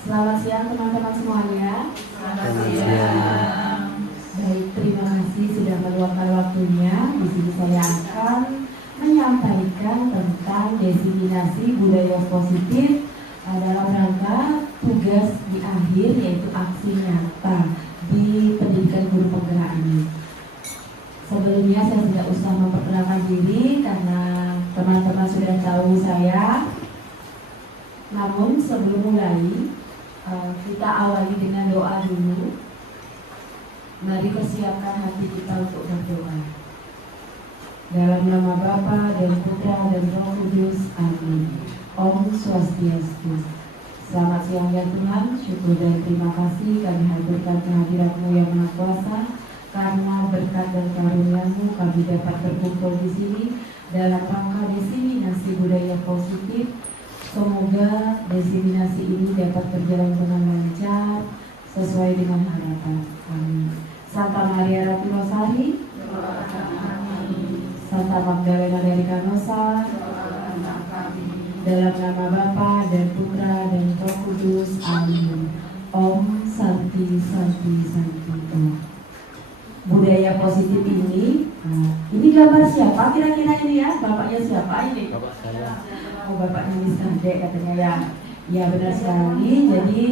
Selamat siang teman-teman semuanya. Selamat siang. Baik, terima kasih sudah meluangkan waktunya. Di sini saya akan menyampaikan tentang diseminasi budaya positif dalam rangka tugas di akhir, yaitu aksi nyata di pendidikan guru penggerak ini. Sebelumnya saya tidak usah memperkenalkan diri karena teman-teman sudah tahu saya. Namun sebelum mulai, kita awali dengan doa dulu. Mari persiapkan hati kita untuk berdoa. Dalam nama Bapa dan Putra dan Roh Kudus. Amin. Om Swastiastu. Selamat siang ya Tuhan. Syukur dan terima kasih kami haturkan kehadirat-Mu yang Maha Kuasa. Karena berkat dan karunia-Mu kami dapat berkumpul di sini dalam rangka diseminasi budaya positif. Semoga diseminasi ini dapat berjalan dengan lancar sesuai dengan harapan. Amin. Santa Maria Ratu Rosari, Santa Magdalena dari Canossa, dalam nama Bapa dan Putra dan Roh Kudus. Amin. Om Santi Santi Santi Om. Budaya positif ini gambar siapa kira-kira ini ya? Bapaknya siapa ini? Bapak saya. Oh, bapaknya Miss Kadek katanya ya. Ya benar sekali. Jadi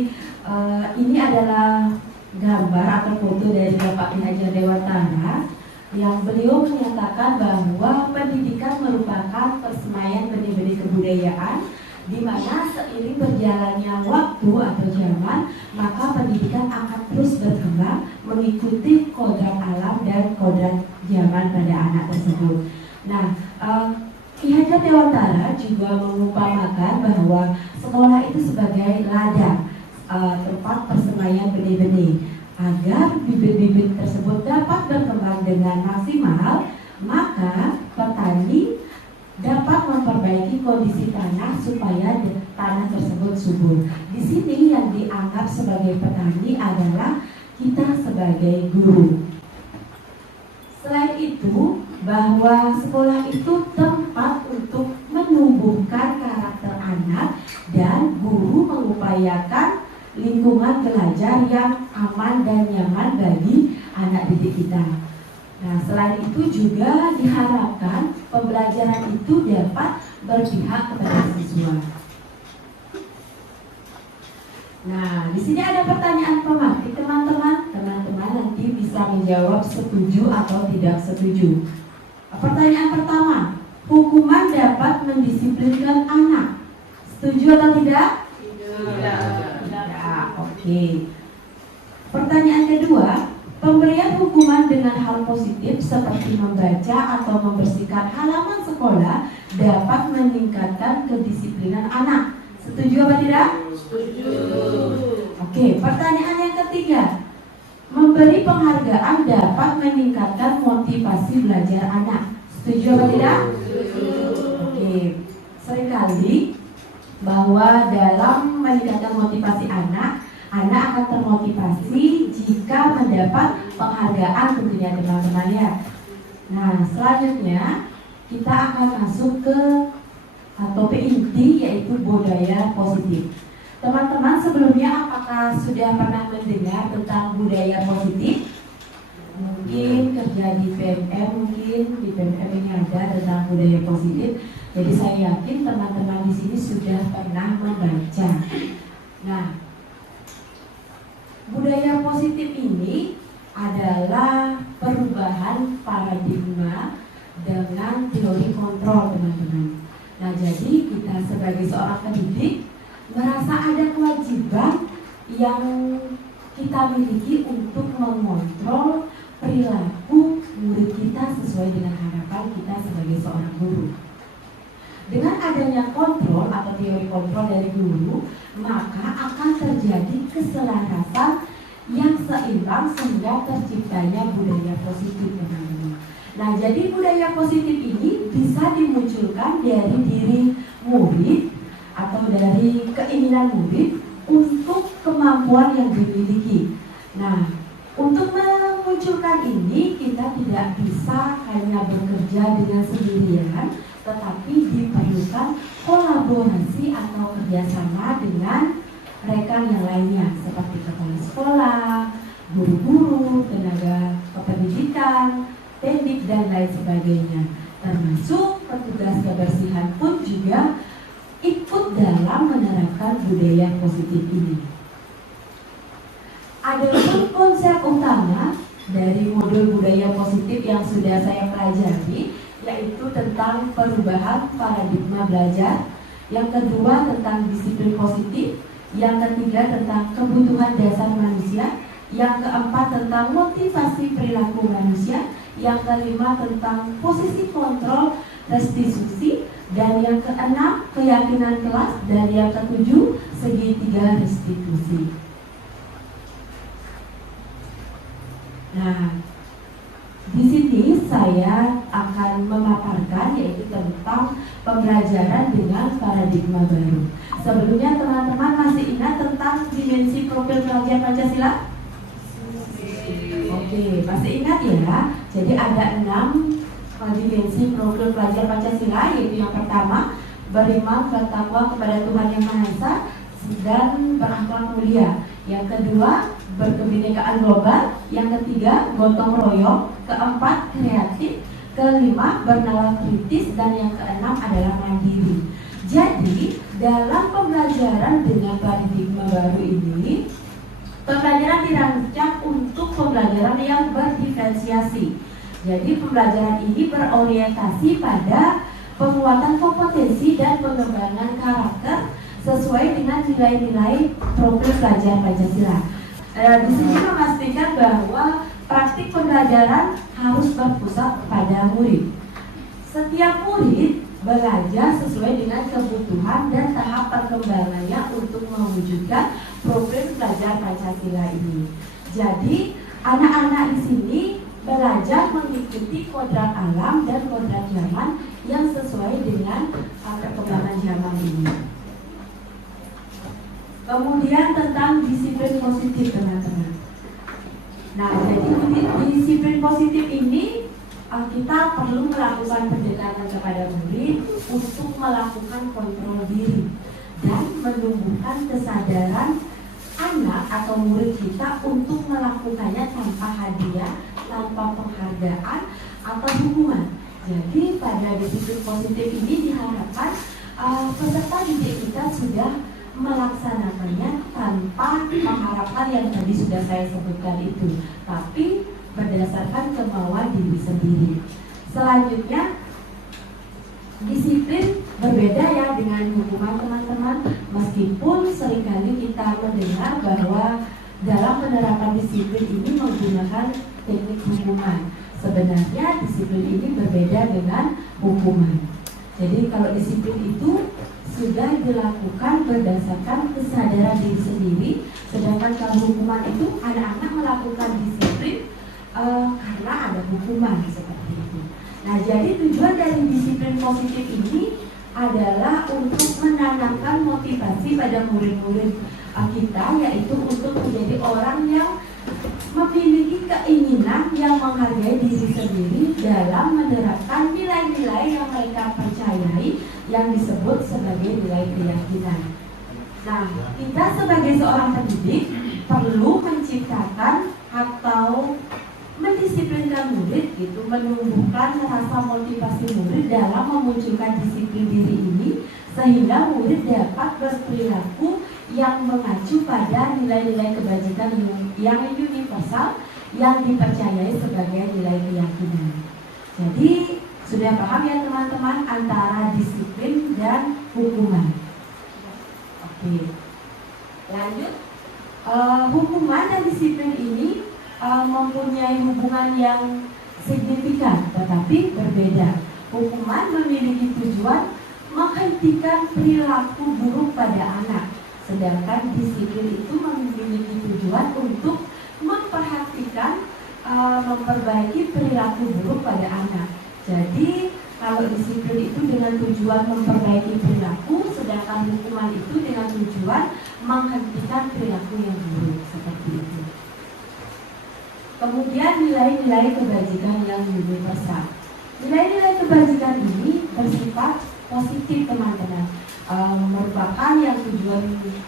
ini adalah gambar atau foto dari Bapak Ki Hajar Dewantara yang beliau menyatakan bahwa pendidikan merupakan persemaian benih-benih kebudayaan, di mana seiring berjalannya waktu atau zaman, maka pendidikan akan terus berkembang mengikuti kodrat alam dan kodrat zaman pada anak tersebut. Nah, Ki Hajar Dewantara juga mengumpamakan bahwa sekolah itu sebagai ladang, tempat persemaian benih-benih. Agar bibit-bibit tersebut dapat berkembang dengan maksimal, maka petani dapat memperbaiki kondisi tanah supaya tanah tersebut subur. Di sini yang dianggap sebagai petani adalah kita sebagai guru. Selain itu, bahwa sekolah itu tempat untuk menumbuhkan karakter anak dan guru mengupayakan lingkungan belajar yang aman dan nyaman bagi anak didik kita. Nah, selain itu juga diharapkan pembelajaran itu dapat berpihak kepada siswa. Nah, di sini ada pertanyaan pemantik teman-teman. Teman-teman nanti bisa menjawab setuju atau tidak setuju. Pertanyaan pertama, hukuman dapat mendisiplinkan anak. Setuju atau tidak? Tidak. Oke. Pertanyaan kedua, pemberian hukuman dengan hal positif seperti membaca atau membersihkan halaman sekolah dapat meningkatkan kedisiplinan anak. Setuju apa tidak? Setuju. Oke, pertanyaan yang ketiga, memberi penghargaan dapat meningkatkan motivasi belajar anak. Setuju apa tidak? Setuju. Oke, seringkali bahwa dalam meningkatkan motivasi anak akan termotivasi jika mendapat penghargaan tentunya teman-teman ya. Nah, selanjutnya kita akan masuk ke topik inti, yaitu budaya positif. Teman-teman sebelumnya apakah sudah pernah mendengar tentang budaya positif? Mungkin kerja di PMM, mungkin di PMM ini ada tentang budaya positif. Jadi saya yakin teman-teman di sini sudah pernah membaca. Nah, budaya positif ini adalah perubahan paradigma dengan teori kontrol, teman-teman. Nah, jadi kita sebagai seorang pendidik merasa ada kewajiban yang kita miliki untuk mengontrol perilaku murid kita sesuai dengan harapan kita sebagai seorang guru. Dengan adanya kontrol atau teori kontrol dari guru, maka akan terjadi keselarasan yang seimbang sehingga terciptanya budaya positif, teman-teman. Nah, jadi budaya positif ini bisa dimunculkan dari diri murid atau dari keinginan murid untuk kemampuan yang dimiliki. Nah, untuk memunculkan ini kita tidak bisa hanya bekerja dengan sendirian, tetapi diperlukan kolaborasi atau kerjasama dengan rekan yang lainnya seperti kepala sekolah, guru-guru, tenaga kependidikan, teknik dan lain sebagainya. Termasuk petugas kebersihan pun juga ikut dalam menerapkan budaya positif ini. Adapun konsep utama dari modul budaya positif yang sudah saya pelajari, yaitu tentang perubahan paradigma belajar, yang kedua tentang disiplin positif, yang ketiga tentang kebutuhan dasar manusia, yang keempat tentang motivasi perilaku manusia, yang kelima tentang posisi kontrol restitusi, dan yang keenam keyakinan kelas, dan yang ketujuh segitiga restitusi. Nah, di sini saya akan memaparkan yaitu tentang pembelajaran dengan paradigma baru. Sebelumnya teman-teman masih ingat tentang dimensi profil pelajar Pancasila? Oke, masih ingat ya? Jadi ada 6 dimensi profil pelajar Pancasila, yaitu yang pertama beriman bertakwa kepada Tuhan Yang Maha Esa dan berakhlak mulia. Yang kedua berkebinekaan global. Yang ketiga gotong royong. Keempat kreatif. Kelima bernalar kritis, dan yang keenam adalah mandiri. Jadi dalam pembelajaran dengan paradigma baru ini, pembelajaran dirancang untuk pembelajaran yang berdiferensiasi. Jadi pembelajaran ini berorientasi pada penguatan kompetensi dan pengembangan karakter sesuai dengan nilai-nilai profil pelajar Pancasila. Di sini memastikan bahwa praktik pembelajaran harus berpusat pada murid. Setiap murid belajar sesuai dengan kebutuhan dan tahap perkembangannya untuk mewujudkan profil pelajar Pancasila ini. Jadi anak-anak di sini belajar mengikuti kodrat alam dan kodrat zaman yang sesuai dengan perkembangan zaman ini. Kemudian tentang disiplin positif, teman-teman. Nah, jadi disiplin positif ini kita perlu melakukan pendekatan kepada murid untuk melakukan kontrol diri dan menumbuhkan kesadaran anak atau murid kita untuk melakukannya tanpa hadiah, tanpa penghargaan atau hukuman. Jadi pada disiplin positif ini diharapkan peserta didik kita sudah melaksanakannya tanpa mengharapkan yang tadi sudah saya sebutkan itu, tapi berdasarkan kemauan diri sendiri. Selanjutnya, disiplin berbeda ya dengan hukuman, teman-teman. Meskipun seringkali kita mendengar bahwa dalam penerapan disiplin ini menggunakan teknik hukuman, sebenarnya disiplin ini berbeda dengan hukuman. Jadi kalau disiplin itu sudah dilakukan berdasarkan kesadaran diri sendiri, sedangkan kalau hukuman itu anak-anak melakukan disiplin karena ada hukuman seperti itu. Nah, jadi tujuan dari disiplin positif ini adalah untuk menanamkan motivasi pada murid-murid kita, yaitu untuk menjadi orang yang memiliki keinginan yang menghargai diri sendiri dalam menerapkan nilai-nilai yang mereka percayai yang disebut sebagai nilai keyakinan. Nah, kita sebagai seorang pendidik perlu menciptakan atau mendisiplinkan murid, gitu, menumbuhkan rasa motivasi murid dalam memunculkan disiplin diri ini sehingga murid dapat berperilaku yang mengacu pada nilai-nilai kebajikan yang universal yang dipercayai sebagai nilai keyakinan. Jadi sudah paham ya teman-teman antara disiplin dan hukuman. Oke, lanjut. Hukuman dan disiplin ini mempunyai hubungan yang signifikan tetapi berbeda. Hukuman memiliki tujuan menghentikan perilaku buruk pada anak, sedangkan disiplin itu memiliki tujuan untuk memperhatikan, memperbaiki perilaku buruk pada anak. Jadi kalau disiplin itu dengan tujuan memperbaiki perilaku, sedangkan hukuman itu dengan tujuan menghentikan perilaku yang buruk, seperti itu. Kemudian nilai-nilai kebajikan yang universal. Nilai-nilai kebajikan ini bersifat positif, teman-teman. merupakan yang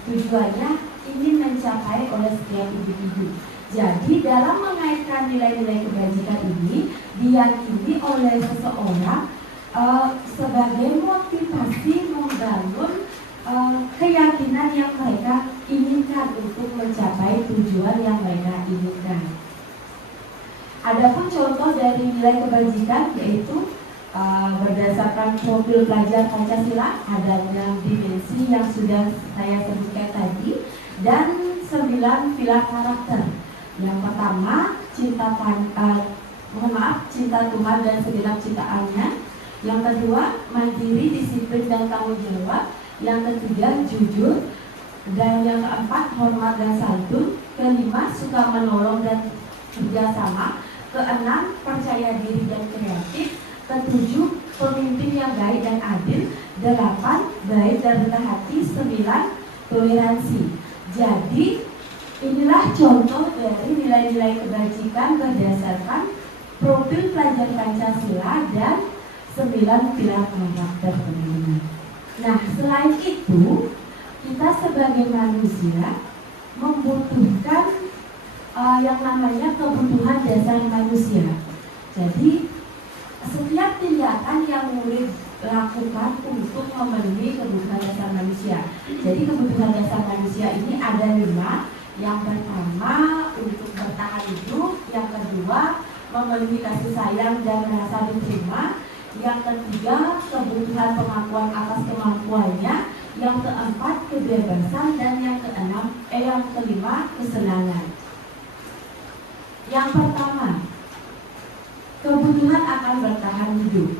tujuannya ingin mencapai oleh setiap individu. Jadi dalam mengaitkan nilai-nilai kebajikan ini diyakini oleh seseorang sebagai motivasi membangun keyakinan yang mereka inginkan untuk mencapai tujuan yang mereka inginkan. Adapun contoh dari nilai kebajikan yaitu berdasarkan profil pelajar Pancasila ada 6 dimensi yang sudah saya sebutkan tadi dan 9 pilar karakter. Yang pertama cinta Tuhan dan segenap ciptaannya. Yang kedua mandiri, disiplin dan tanggung jawab. Yang ketiga jujur. Dan yang keempat hormat dan santun. Kelima suka menolong dan kerjasama. Keenam percaya diri dan kreatif. Ketujuh pemimpin yang baik dan adil. 8 baik dan rendah hati. 9 toleransi. Jadi inilah contoh dari nilai-nilai kebajikan berdasarkan profil pelajar Pancasila dan 9 pilar karakter teman-teman. Nah, selain itu kita sebagai manusia membutuhkan yang namanya kebutuhan dasar manusia. Jadi setiap tindakan yang murid lakukan untuk memenuhi kebutuhan dasar manusia. Jadi kebutuhan dasar manusia ini ada 5. Yang pertama untuk bertahan hidup. Yang kedua memenuhi kasih sayang dan merasa diterima. Yang ketiga kebutuhan pengakuan atas kemampuannya. Yang keempat kebebasan dan yang kelima kesenangan. Yang pertama kebutuhan akan bertahan hidup.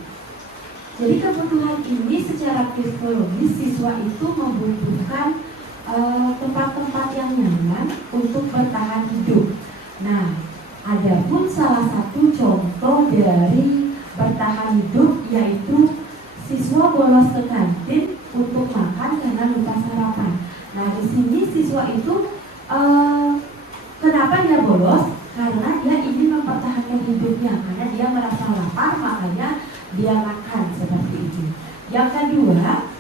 Jadi kebutuhan ini secara psikologis siswa itu membutuhkan tempat-tempat yang nyaman untuk bertahan hidup. Nah, adapun salah satu contoh dari bertahan hidup yaitu siswa bolos ke kantin untuk makan karena lupa sarapan. Nah, di sini siswa itu kenapa dia bolos? Karena dia ingin mempertahankan hidupnya, karena dia merasa lapar, makanya dia makan seperti itu. Yang kedua,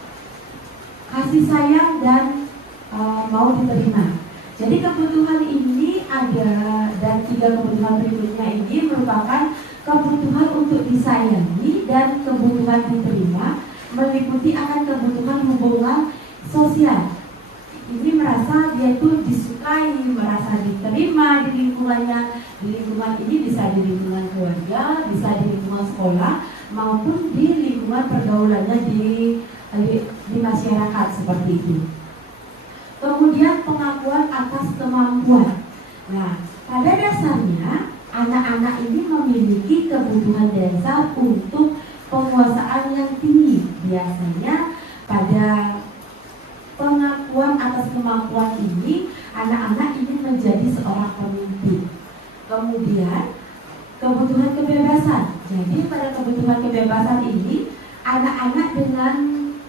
kasih sayang dan mau diterima. Jadi kebutuhan ini ada, dan 3 kebutuhan berikutnya ini merupakan kebutuhan untuk disayangi dan kebutuhan diterima, meliputi akan kebutuhan hubungan sosial. Ini merasa dia itu disukai, merasa diterima di lingkungannya. Di lingkungan ini bisa di lingkungan keluarga, bisa di lingkungan sekolah, maupun di lingkungan pergaulannya di masyarakat seperti itu. Kemudian pengakuan atas kemampuan. Nah, pada dasarnya anak-anak ini memiliki kebutuhan dasar untuk penguasaan yang tinggi. Biasanya pada pengakuan atas kemampuan ini anak-anak ingin menjadi seorang pemimpin. Kemudian kebutuhan kebebasan. Jadi pada kebutuhan kebebasan ini anak-anak dengan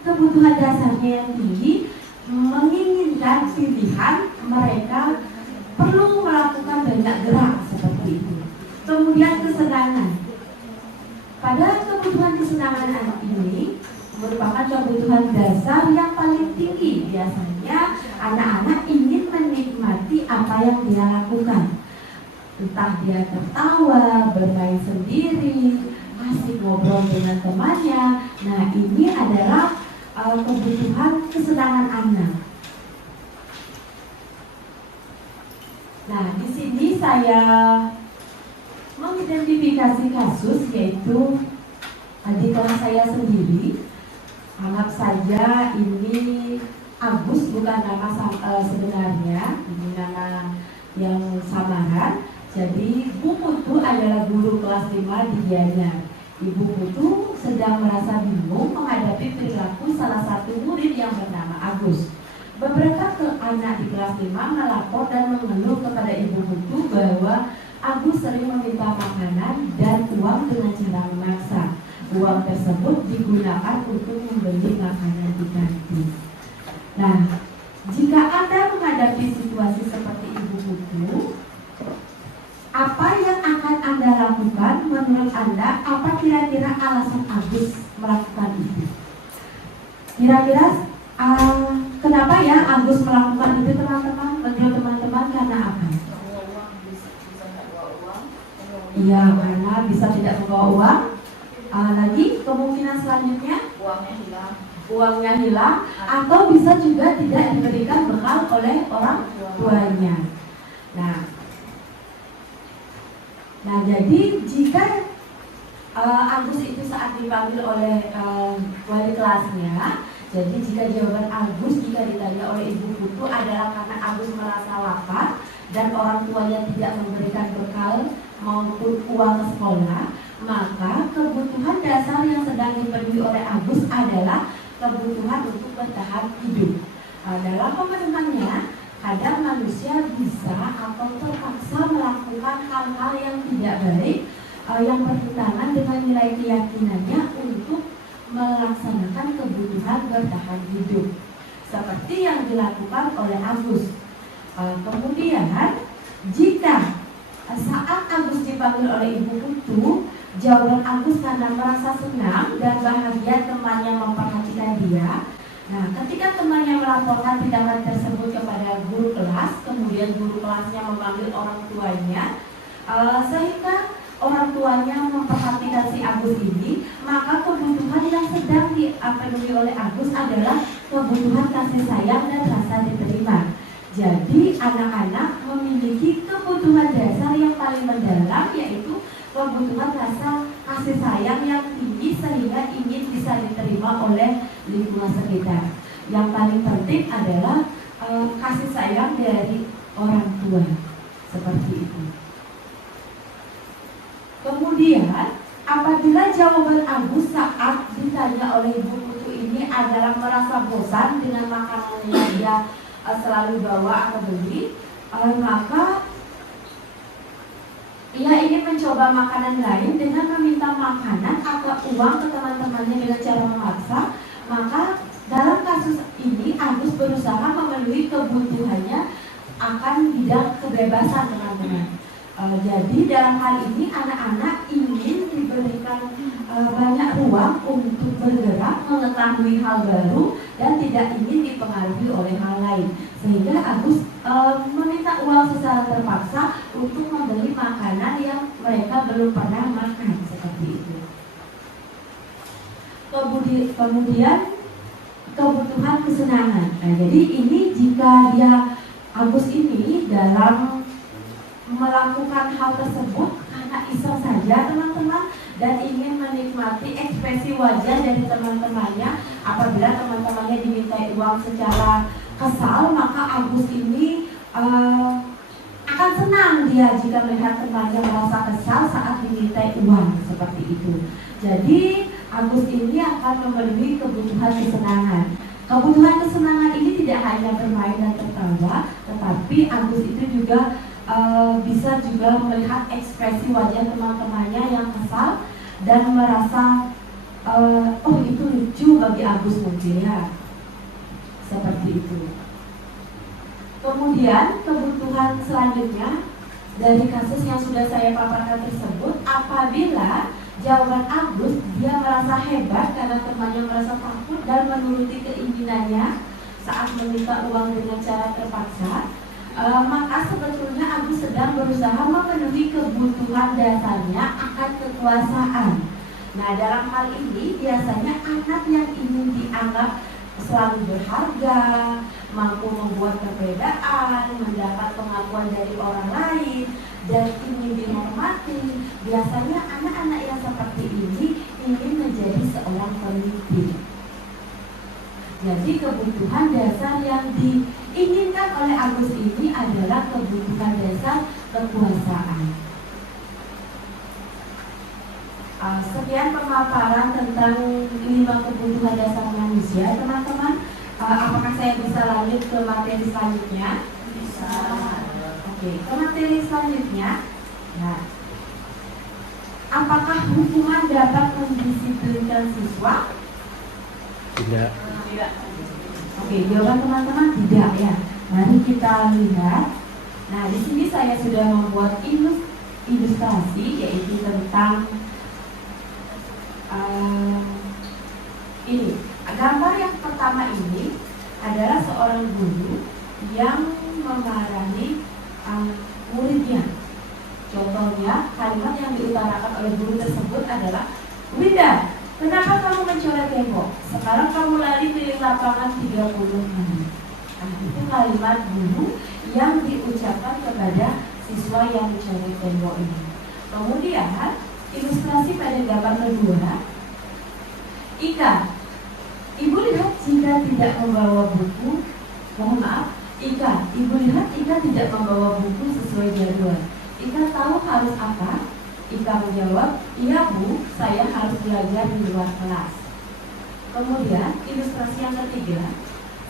kebutuhan dasarnya yang tinggi menginginkan pilihan, mereka perlu melakukan banyak gerak seperti itu. Kemudian kesenangan. Pada kebutuhan kesenangan anak ini merupakan kebutuhan dasar yang paling tinggi. Biasanya anak-anak ingin menikmati apa yang dia lakukan. Entah dia tertawa, bermain sendiri, asik ngobrol dengan temannya. Nah, ini adalah kebutuhan kesenangan anak. Nah, di sini saya mengidentifikasi kasus, yaitu di kelas saya sendiri. Anggap saja ini Agus, bukan nama sebenarnya, ini nama yang samaran. Jadi Bu Putu adalah guru kelas 5 di Gianyar. Ibu Putu sedang merasa bingung menghadapi perilaku salah satu murid yang bernama Agus. Beberapa anak di kelas 5 melapor dan mengeluh kepada Ibu Putu bahwa Agus sering meminta makanan dan uang dengan cara memaksa. Uang tersebut digunakan untuk membeli makanan di kantin. Nah, jika Anda menghadapi situasi seperti Ibu Putu, apa yang akan Anda lakukan? Menurut Anda, apa kira-kira alasan Agus melakukan itu? Kira-kira Iya, karena bisa tidak membawa uang. Lagi kemungkinan selanjutnya uangnya hilang, atau bisa juga tidak diberikan bekal oleh orang tuanya. Nah, jadi jika Agus itu saat dipanggil oleh wali kelasnya, jadi jika jawaban Agus jika ditanya oleh Ibu Putu adalah karena Agus merasa lapar dan orang tuanya tidak memberikan bekal maupun uang sekolah, maka kebutuhan dasar yang sedang dipenuhi oleh Agus adalah kebutuhan untuk bertahan hidup. Dalam pemenuhannya, kadang manusia bisa atau terpaksa melakukan hal-hal yang tidak baik yang bertentangan dengan nilai keyakinannya untuk melaksanakan kebutuhan bertahan hidup, seperti yang dilakukan oleh Agus. Kemudian, jika saat Agus dipanggil oleh Ibu Putu, jawaban Agus karena merasa senang dan bahagia temannya memperhatikan dia. Nah, ketika temannya melaporkan tindakan tersebut kepada guru kelas, kemudian guru kelasnya memanggil orang tuanya, sehingga orang tuanya memperhatikan si Agus ini, maka kebutuhan yang sedang dipenuhi oleh Agus adalah kebutuhan kasih sayang dan rasa diterima. Jadi anak-anak memiliki kebutuhan dasar yang paling mendalam, yaitu kebutuhan rasa kasih sayang yang tinggi sehingga ingin bisa diterima oleh lingkungan sekitar. Yang paling penting adalah kasih sayang dari orang tua, seperti itu. Kemudian, apabila jawaban Agus saat ditanya oleh Ibu Putu ini adalah merasa bosan dengan makanan yang dia selalu bawa atau beli, maka ia ingin mencoba makanan lain dengan meminta makanan atau uang ke teman-temannya dengan cara memaksa, maka dalam kasus ini Agus berusaha memenuhi kebutuhannya akan bidang kebebasan, teman-teman. Jadi dalam hal ini anak-anak ingin diberikan banyak ruang untuk bergerak, mengetahui hal baru dan tidak ingin dipengaruhi oleh hal lain. Sehingga Agus meminta uang secara terpaksa untuk membeli makanan yang mereka belum pernah makan, seperti itu. Kemudian kebutuhan kesenangan. Nah, jadi ini jika Agus ini dalam melakukan hal tersebut karena iseng saja, teman-teman, dan ingin menikmati ekspresi wajah dari teman-temannya. Apabila teman-temannya dimintai uang secara kesal, maka Agus ini akan senang dia jika melihat temannya merasa kesal saat dimintai uang, seperti itu. Jadi Agus ini akan memenuhi kebutuhan kesenangan. Kebutuhan kesenangan ini tidak hanya bermain dan tertawa, tetapi Agus itu juga bisa juga melihat ekspresi wajah teman-temannya yang kesal dan merasa oh itu lucu bagi Agus mungkin ya, seperti itu. Kemudian kebutuhan selanjutnya dari kasus yang sudah saya paparkan tersebut, apabila jawaban Agus dia merasa hebat karena temannya merasa takut dan menuruti keinginannya saat meminta uang dengan cara terpaksa, maka sebetulnya Agus sedang berusaha memenuhi kebutuhan dasarnya akan kekuasaan. Nah, dalam hal ini biasanya anak yang ingin dianggap selalu berharga, mampu membuat perbedaan, mendapat pengakuan dari orang lain, dan ingin dihormati. Biasanya anak-anak yang seperti ini ingin menjadi seorang pemimpin. Jadi kebutuhan dasar yang diinginkan oleh Agus ini adalah kebutuhan dasar kekuasaan. Sekian pemaparan tentang 5 kebutuhan dasar manusia, teman-teman. Apakah saya bisa lanjut ke materi selanjutnya? Bisa. Oke, ke materi selanjutnya. Nah, apakah hukuman dapat mendisiplinkan siswa? Tidak. Oke, jawaban teman-teman tidak ya. Mari kita lihat. Nah, di sini saya sudah membuat ilustrasi, yaitu tentang ini. Gambar yang pertama ini adalah seorang guru yang memarahi muridnya. Contohnya kalimat yang sekarang kamu lari keliling lapangan 30 kali. Nah, itu kalimat guru yang diucapkan kepada siswa yang mencari tembok ini. Kemudian ilustrasi pada gambar kedua. Ika, ibu lihat jika tidak membawa buku, mohon maaf, Ika, ibu lihat Ika tidak membawa buku sesuai jadwal. Ika tahu harus apa? Ika menjawab, iya bu, saya harus belajar di luar kelas. Kemudian ilustrasi yang ketiga,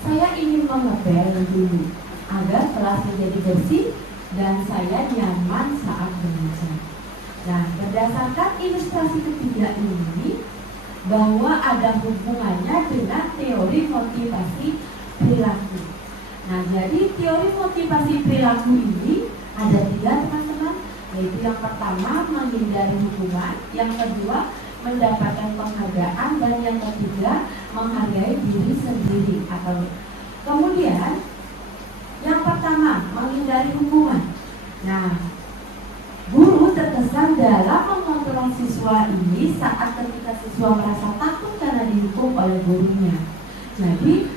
saya ingin mengepel dulu agar kelas menjadi bersih dan saya nyaman saat belajar. Nah, berdasarkan ilustrasi ketiga ini, bahwa ada hubungannya dengan teori motivasi perilaku. Nah, jadi teori motivasi perilaku ini ada 3 teman-teman, yaitu yang pertama menghindari hukuman, yang kedua mendapatkan penghargaan, dan yang ketiga menghargai diri sendiri. Atau kemudian yang pertama menghindari hukuman. Nah, guru terkesan dalam mengontrol siswa ini saat ketika siswa merasa takut karena dihukum oleh gurunya. Jadi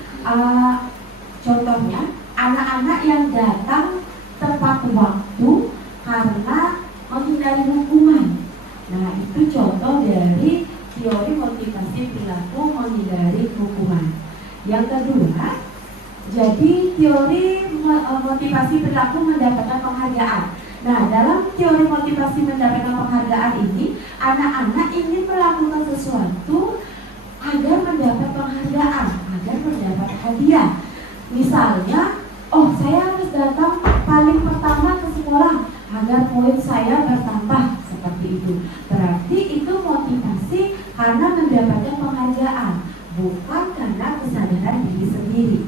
contohnya anak-anak yang datang tepat waktu karena menghindari hukuman. Nah, itu contoh dari teori motivasi perilaku menghindari hukuman. Yang kedua, jadi teori motivasi perilaku mendapatkan penghargaan. Nah, dalam teori motivasi mendapatkan penghargaan ini, anak-anak ingin melakukan sesuatu agar mendapat penghargaan, agar mendapat hadiah. Misalnya, oh saya harus datang paling pertama ke sekolah agar poin saya bertambah, seperti itu. Berarti itu motivasi karena mendapatkan penghargaan, bukan karena kesadaran diri sendiri.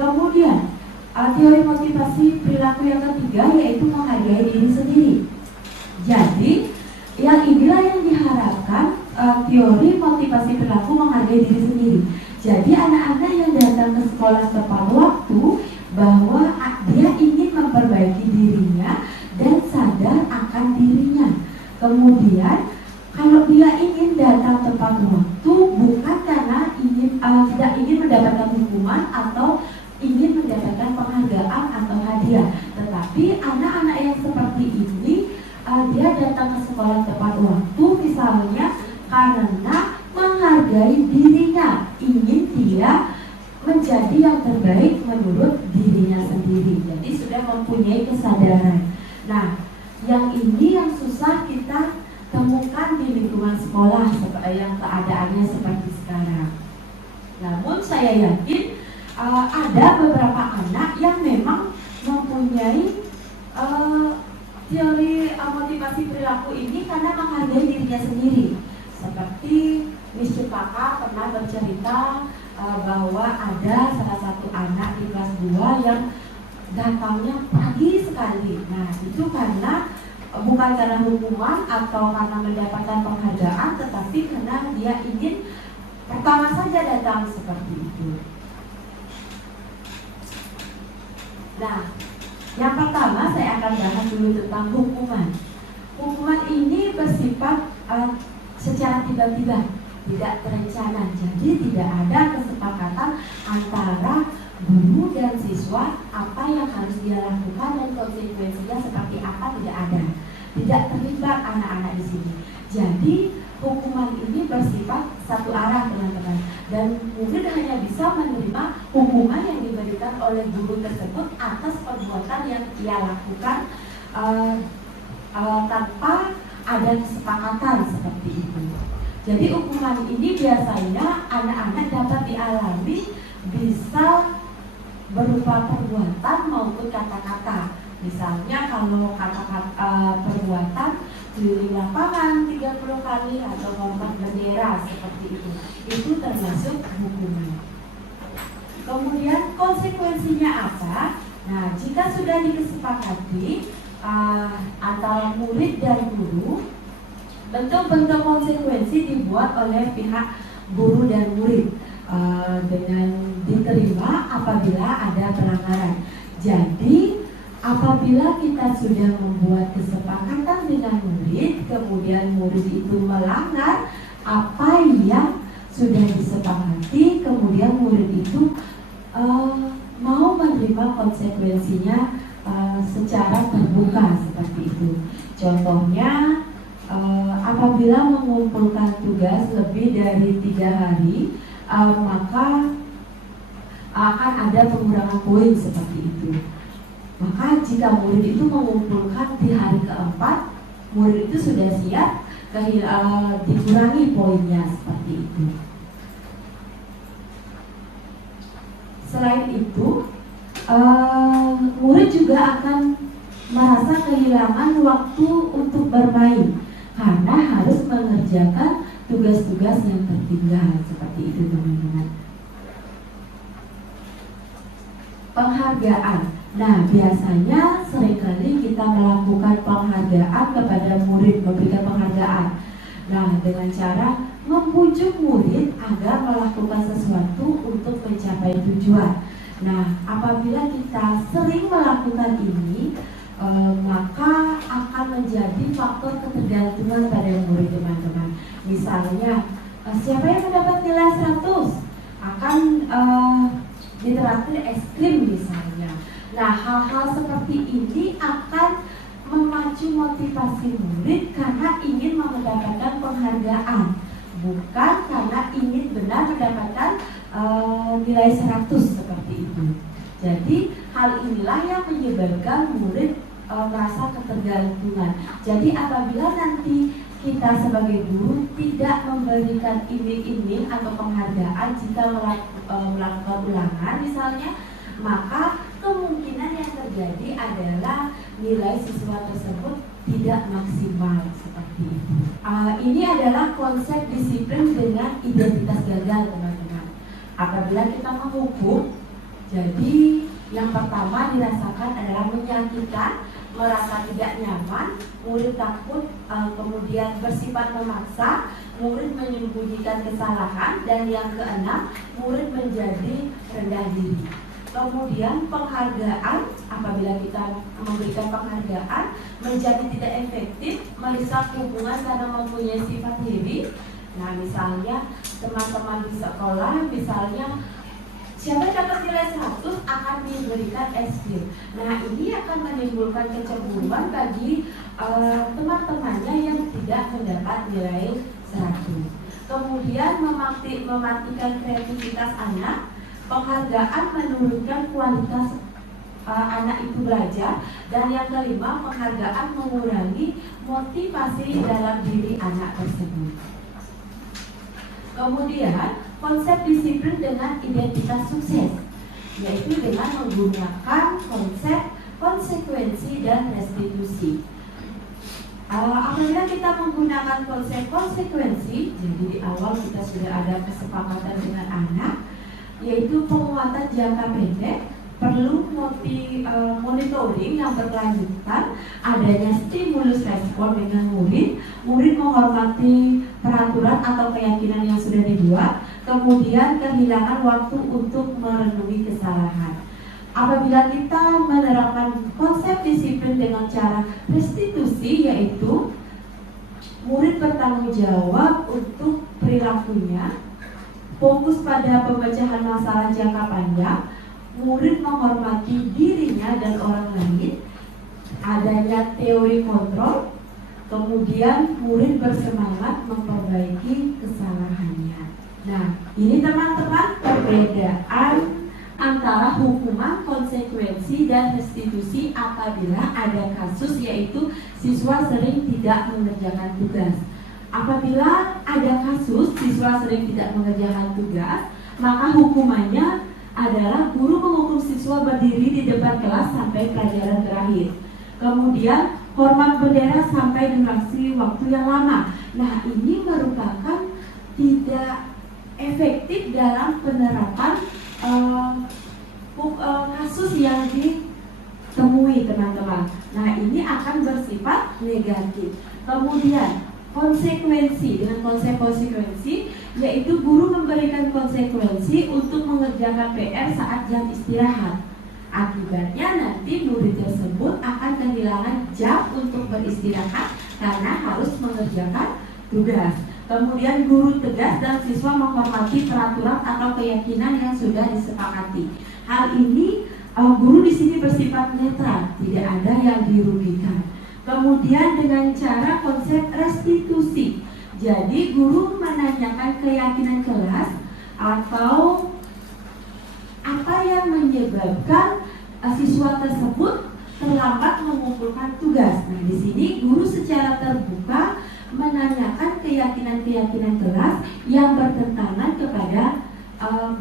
Kemudian teori motivasi perilaku yang ketiga yaitu menghargai diri sendiri. Jadi yang inilah yang diharapkan teori motivasi perilaku menghargai diri sendiri. Jadi anak-anak yang datang ke sekolah tepat waktu bahwa dia ingin memperbaiki dirinya dan sadar akan dirinya. Kemudian kalau dia ingin datang tepat waktu bukan karena tidak ingin mendapatkan hukuman atau ingin mendapatkan penghargaan atau hadiah, tetapi anak-anak yang seperti ini dia datang ke sekolah tepat waktu misalnya karena menghargai dirinya, ingin dia menjadi yang terbaik menurut dirinya sendiri. Jadi sudah mempunyai kesadaran. Nah, yang ini yang susah kita temukan di lingkungan sekolah yang keadaannya seperti sekarang. Namun saya yakin ada beberapa anak yang memang mempunyai teori motivasi perilaku ini karena menghargai dirinya sendiri. Seperti Miss Cipaka pernah bercerita bahwa ada salah satu anak di kelas 2 yang datangnya pagi sekali. Nah, itu karena bukan karena hukuman atau karena mendapatkan penghargaan, tetapi karena dia ingin pertama saja datang, seperti itu. Nah, yang pertama saya akan bahas dulu tentang hukuman. Hukuman ini bersifat secara tiba-tiba, tidak terencana. Jadi tidak ada kesepakatan antara guru dan siswa apa yang harus dia lakukan dan konsekuensinya seperti apa, tidak ada. Tidak terlibat anak-anak di sini. Jadi hukuman ini bersifat satu arah, teman-teman, dan murid hanya bisa menerima hukuman yang diberikan oleh guru tersebut atas perbuatan yang ia lakukan tanpa ada kesepakatan, seperti itu. Jadi hukuman ini biasanya anak-anak dapat dialami bisa berupa perbuatan maupun kata-kata. Misalnya kalau kata-kata perbuatan keliling lapangan 30 kali atau lompat bendera, seperti itu termasuk hukuman. Kemudian konsekuensinya apa? Nah, jika sudah disepakati antara murid dan guru, bentuk-bentuk konsekuensi dibuat oleh pihak guru dan murid dengan diterima apabila ada pelanggaran. Jadi apabila kita sudah membuat kesepakatan dengan murid, kemudian murid itu melanggar apa yang sudah disepakati, kemudian murid itu mau menerima konsekuensinya secara terbuka seperti itu. Contohnya, apabila mengumpulkan tugas lebih dari 3 hari, maka akan ada pengurangan poin seperti itu. Maka jika murid itu mengumpulkan di hari keempat, murid itu sudah siap dikurangi poinnya seperti itu. Selain itu, murid juga akan merasa kehilangan waktu untuk bermain karena harus mengerjakan tugas-tugas yang tertinggal seperti itu, teman-teman. Penghargaan. Nah, biasanya seringkali kita melakukan penghargaan kepada murid, memberikan penghargaan. Nah, dengan cara membujuk murid agar melakukan sesuatu untuk mencapai tujuan. Nah, apabila kita sering melakukan ini, maka akan menjadi faktor ketergantungan pada murid, teman-teman. Misalnya, siapa yang mendapat nilai 100 akan ditraktir es krim misalnya. Nah, hal-hal seperti ini akan memacu motivasi murid karena ingin mendapatkan penghargaan, bukan karena ingin benar mendapatkan nilai 100 seperti itu. Jadi hal inilah yang menyebabkan murid merasa ketergantungan. Jadi apabila nanti kita sebagai guru tidak memberikan iming-iming atau penghargaan jika melakukan ulangan misalnya, maka kemungkinan yang terjadi adalah nilai siswa tersebut tidak maksimal seperti itu. Ini adalah konsep disiplin dengan identitas gagal, teman-teman. Apabila kita menghukum, jadi yang pertama dirasakan adalah menyakitkan, merasa tidak nyaman, murid takut, kemudian bersifat memaksa, murid menyembunyikan kesalahan, dan yang keenam, murid menjadi rendah diri. Kemudian penghargaan, apabila kita memberikan penghargaan menjadi tidak efektif, merusak hubungan karena mempunyai sifat diri. Nah, misalnya teman-teman di sekolah, misalnya siapa yang dapat nilai 100 akan diberikan es krim. Nah, ini akan menimbulkan kecemburuan bagi teman-temannya yang tidak mendapat nilai 100. Kemudian mematikan kreativitas anak. Penghargaan menurunkan kualitas anak itu belajar. Dan yang kelima, penghargaan mengurangi motivasi dalam diri anak tersebut. Kemudian konsep disiplin dengan identitas sukses, yaitu dengan menggunakan konsep konsekuensi dan restitusi. Apabila kita menggunakan konsep konsekuensi, jadi di awal kita sudah ada kesepakatan dengan anak, yaitu penguatan jangka pendek, perlu monitoring yang berkelanjutan, adanya stimulus respon dengan murid menghormati peraturan atau keyakinan yang sudah dibuat, kemudian kehilangan waktu untuk merenungi kesalahan. Apabila kita menerapkan konsep disiplin dengan cara restitusi, yaitu murid bertanggung jawab untuk perilakunya, fokus pada pemecahan masalah jangka panjang, murid menghormati dirinya dan orang lain, adanya teori kontrol, kemudian murid bersemangat memperbaiki kesalahannya. Nah, ini teman-teman perbedaan antara hukuman, konsekuensi, dan restitusi apabila ada kasus yaitu siswa sering tidak mengerjakan tugas. Apabila ada kasus siswa sering tidak mengerjakan tugas, maka hukumannya adalah guru menghukum siswa berdiri di depan kelas sampai pelajaran terakhir. Kemudian hormat bendera sampai durasi waktu yang lama. Nah, ini merupakan tidak efektif dalam penerapan kasus yang ditemui, teman-teman. Nah, ini akan bersifat negatif. Kemudian konsekuensi, dengan konsep konsekuensi yaitu guru memberikan konsekuensi untuk mengerjakan PR saat jam istirahat. Akibatnya nanti murid tersebut akan kehilangan jam untuk beristirahat karena harus mengerjakan tugas. Kemudian guru tegas dan siswa menghormati peraturan atau keyakinan yang sudah disepakati. Hal ini guru di sini bersifat netral, tidak ada yang dirugikan. Kemudian dengan cara konsep restitusi. Jadi guru menanyakan keyakinan kelas atau apa yang menyebabkan siswa tersebut terlambat mengumpulkan tugas. Nah, di sini guru secara terbuka menanyakan keyakinan-keyakinan kelas yang bertentangan kepada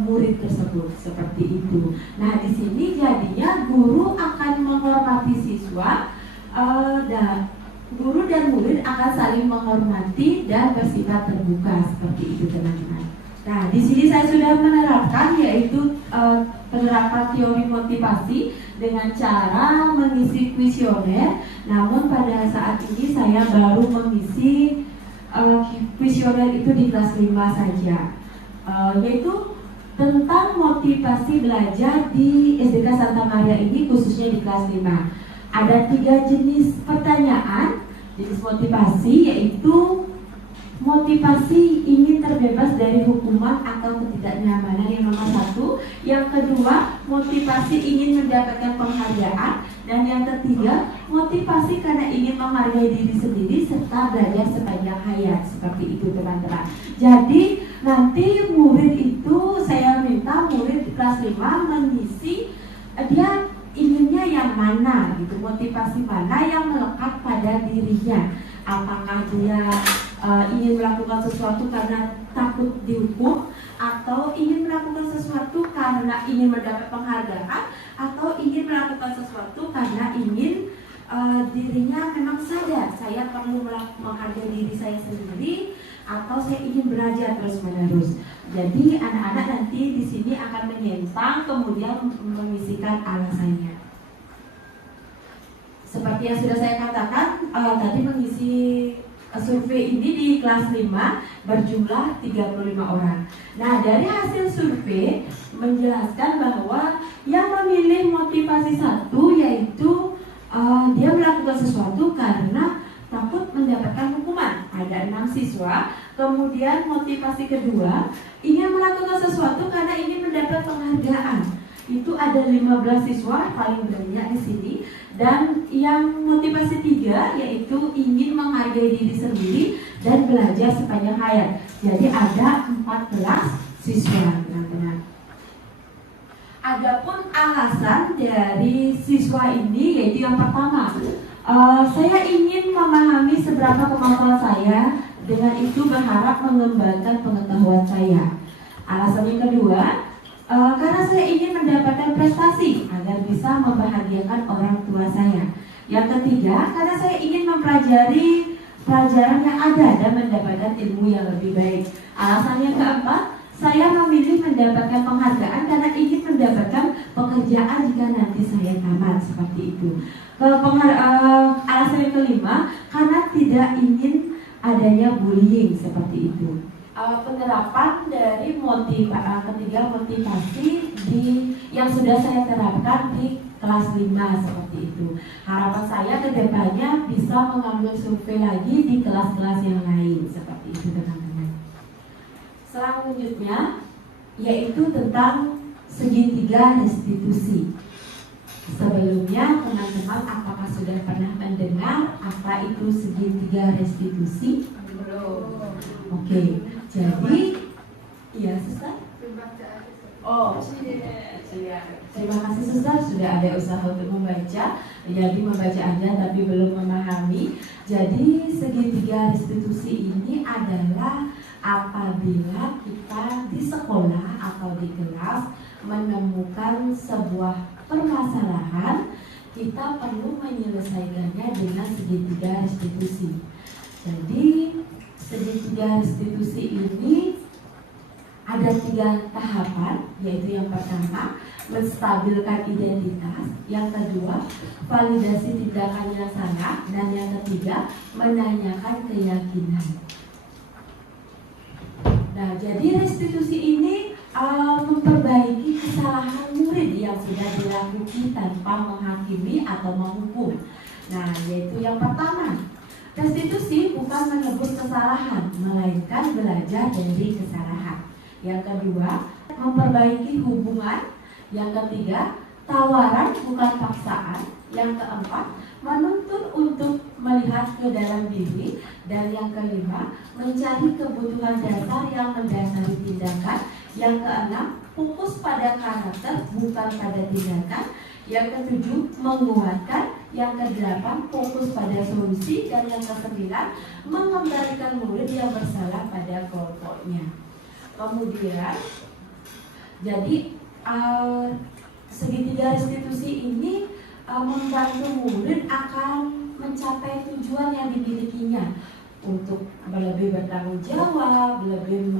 murid tersebut, seperti itu. Nah, di sini jadinya guru akan menghormati siswa dan guru dan murid akan saling menghormati dan bersifat terbuka, seperti itu teman-teman. Nah, di sini saya sudah menerapkan yaitu penerapan teori motivasi dengan cara mengisi kuesioner. Namun pada saat ini saya baru mengisi kuesioner itu di kelas 5 saja, yaitu tentang motivasi belajar di SDK Santa Maria ini, khususnya di kelas 5. Ada 3 jenis pertanyaan, jenis motivasi, yaitu motivasi ingin terbebas dari hukuman atau ketidaknyamanan yang nomor 1. Yang kedua, motivasi ingin mendapatkan penghargaan. Dan yang ketiga, motivasi karena ingin menghargai diri sendiri serta belajar sepanjang hayat. Seperti itu teman-teman. Jadi nanti murid itu, saya minta murid kelas 5 mengisi dia inginnya yang mana gitu, motivasi mana yang melekat pada dirinya. Apakah dia ingin melakukan sesuatu karena takut dihukum, atau ingin melakukan sesuatu karena ingin mendapat penghargaan, atau ingin melakukan sesuatu karena ingin dirinya memang sadar saya perlu menghargai diri saya sendiri, atau saya ingin belajar terus-menerus. Jadi anak-anak nanti di sini akan menyentang kemudian mengisikan alasannya. Seperti yang sudah saya katakan tadi, mengisi survei ini di kelas 5 berjumlah 35 orang. Nah, dari hasil survei menjelaskan bahwa yang memilih motivasi 1 yaitu dia melakukan sesuatu karena takut mendapatkan hukuman. Ada 6 siswa. Kemudian motivasi kedua, ingin melakukan sesuatu karena ingin mendapat penghargaan. Itu ada 15 siswa, paling banyak di sini. Dan yang motivasi 3 yaitu ingin menghargai diri sendiri dan belajar sepanjang hayat. Jadi ada 14 siswa, teman-teman. Adapun alasan dari siswa ini yaitu yang pertama, saya ingin memahami seberapa kemampuan saya, dengan itu berharap mengembangkan pengetahuan saya. Alasan yang kedua, karena saya ingin mendapatkan prestasi agar bisa membahagiakan orang tua saya. Yang ketiga, karena saya ingin mempelajari pelajaran yang ada dan mendapatkan ilmu yang lebih baik. Alasan yang keempat, saya memilih mendapatkan penghargaan karena ingin mendapatkan pekerjaan jika nanti saya tamat, seperti itu. Alasan yang kelima, karena tidak ingin adanya bullying, seperti itu. Penerapan dari ketiga motivasi yang sudah saya terapkan di kelas 5, seperti itu. Harapan saya ke depannya bisa mengambil survei lagi di kelas-kelas yang lain, seperti itu teman-teman. Selanjutnya yaitu tentang segitiga restitusi. Sebelumnya teman-teman apakah sudah pernah mendengar apa itu segitiga restitusi? Belum. Oke, jadi ya Suster. Oh, terima kasih Suster, sudah ada usaha untuk membaca. Jadi membaca aja tapi belum memahami. Jadi segitiga restitusi ini adalah apabila kita di sekolah atau di kelas menemukan sebuah permasalahan, kita perlu menyelesaikannya dengan segitiga restitusi. Jadi segitiga restitusi ini ada 3 tahapan, yaitu yang pertama menstabilkan identitas, yang kedua validasi tindakan yang salah, dan yang ketiga menanyakan keyakinan. Nah, jadi restitusi ini memperbaiki kesalahan murid yang sudah dilakukan tanpa menghakimi atau menghukum. Nah, yaitu yang pertama, Restitusi bukan menebus kesalahan, melainkan belajar dari kesalahan. Yang kedua, memperbaiki hubungan. Yang ketiga, tawaran bukan paksaan. Yang keempat, menuntut untuk melihat ke dalam diri. Dan yang kelima, mencari kebutuhan dasar yang mendasari tindakan. Yang keenam, fokus pada karakter bukan pada tindakan. Yang ketujuh, menguatkan. Yang kedelapan, fokus pada solusi. Dan yang kesembilan, mengembalikan murid yang bersalah pada kelompoknya. Kemudian, jadi segitiga restitusi ini membantu murid akan mencapai tujuan yang dimilikinya untuk lebih bertanggung jawab, lebih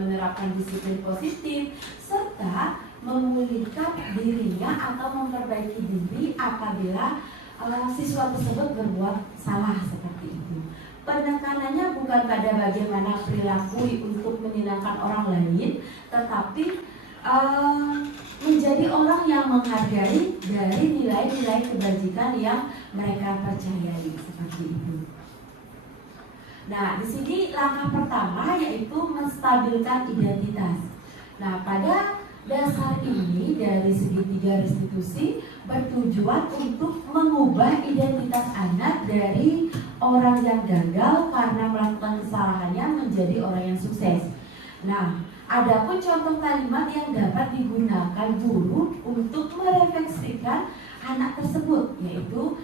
menerapkan disiplin positif, serta memulihkan dirinya atau memperbaiki diri apabila siswa tersebut berbuat salah seperti itu. Penekanannya bukan pada bagaimana perilaku untuk menyenangkan orang lain, tetapi menjadi orang yang menghargai dari nilai-nilai kebajikan yang mereka percayai seperti itu. Nah, di sini langkah pertama yaitu menstabilkan identitas. Nah, pada dasar ini dari segitiga restitusi bertujuan untuk mengubah identitas anak dari orang yang gagal karena melakukan kesalahannya menjadi orang yang sukses. Nah, adapun contoh kalimat yang dapat digunakan guru untuk merefleksikan anak tersebut, yaitu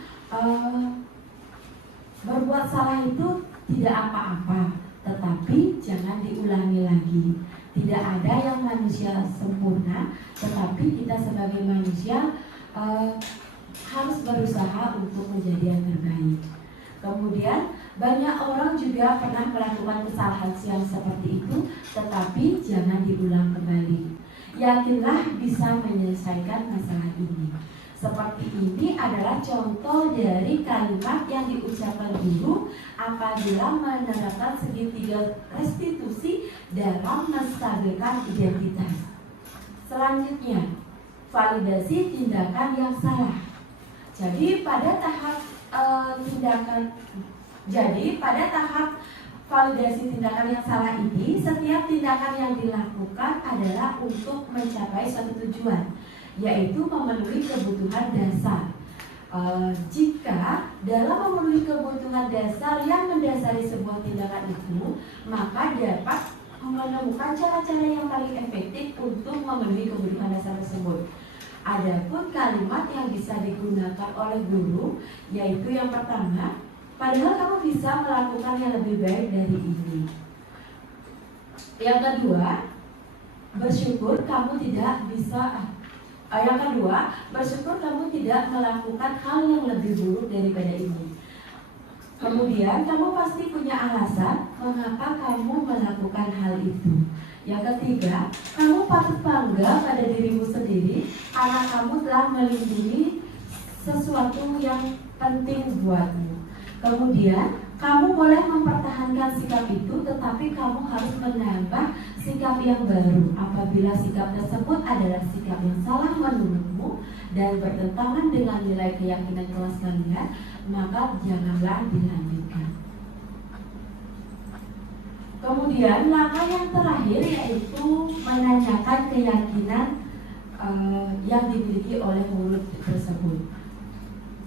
berbuat salah itu tidak apa-apa, tetapi jangan diulangi lagi. Tidak ada yang manusia sempurna, tetapi kita sebagai manusia harus berusaha untuk menjadi yang terbaik. Kemudian banyak orang juga pernah melakukan kesalahan yang seperti itu, tetapi jangan diulang kembali. Yakinlah bisa menyelesaikan masalah ini. Seperti ini adalah contoh dari kalimat yang diucapkan guru apabila menerapkan segitiga restitusi dalam menstabilkan identitas. Selanjutnya, validasi tindakan yang salah. Jadi pada tahap validasi tindakan yang salah ini, setiap tindakan yang dilakukan adalah untuk mencapai suatu tujuan, yaitu memenuhi kebutuhan dasar. Jika dalam memenuhi kebutuhan dasar yang mendasari sebuah tindakan itu, maka dapat menemukan cara-cara yang paling efektif untuk memenuhi kebutuhan dasar tersebut. Adapun kalimat yang bisa digunakan oleh guru, yaitu yang pertama, padahal kamu bisa melakukan yang lebih baik dari ini. Yang kedua, bersyukur kamu tidak bisa. Yang kedua, bersyukur kamu tidak melakukan hal yang lebih buruk daripada ini. Kemudian, kamu pasti punya alasan mengapa kamu melakukan hal itu. Yang ketiga, kamu patut bangga pada dirimu sendiri karena kamu telah melindungi sesuatu yang penting buatmu. Kemudian, kamu boleh mempertahankan sikap itu, tetapi kamu harus menambah sikap yang baru apabila sikap tersebut adalah sikap yang salah menurutmu dan bertentangan dengan nilai keyakinan kelas kalian, maka janganlah dilanjutkan. Kemudian langkah yang terakhir yaitu menanyakan keyakinan yang dimiliki oleh murid tersebut.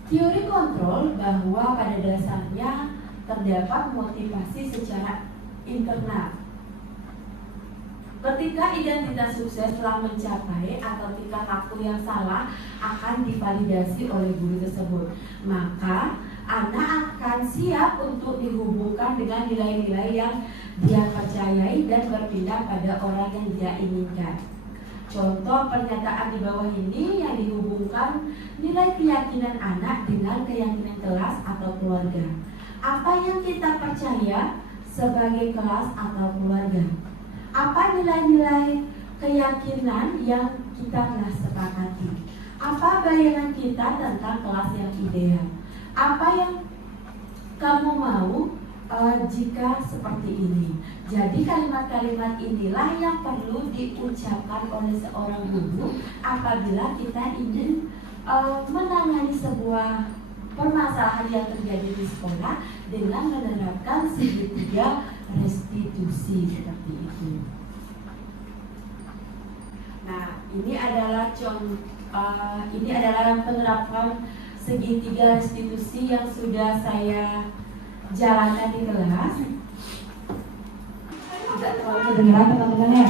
Teori kontrol bahwa pada dasarnya terdapat motivasi secara internal. Ketika identitas sukses telah mencapai atau tingkah laku yang salah akan divalidasi oleh guru tersebut, maka anak akan siap untuk dihubungkan dengan nilai-nilai yang dia percayai dan berpindah pada orang yang dia inginkan. Contoh pernyataan di bawah ini yang dihubungkan nilai keyakinan anak dengan keyakinan kelas atau keluarga. Apa yang kita percaya sebagai kelas atau keluarga? Apa nilai-nilai keyakinan yang kita telah sepakati? Apa bayangan kita tentang kelas yang ideal? Apa yang kamu mau jika seperti ini? Jadi kalimat-kalimat inilah yang perlu diucapkan oleh seorang guru apabila kita ingin menangani sebuah permasalahan permasalahan yang terjadi di sekolah dengan menerapkan segitiga restitusi seperti itu. Nah, ini adalah penerapan segitiga restitusi yang sudah saya jalankan di kelas. Tidak terlalu kedengeran teman-teman ya.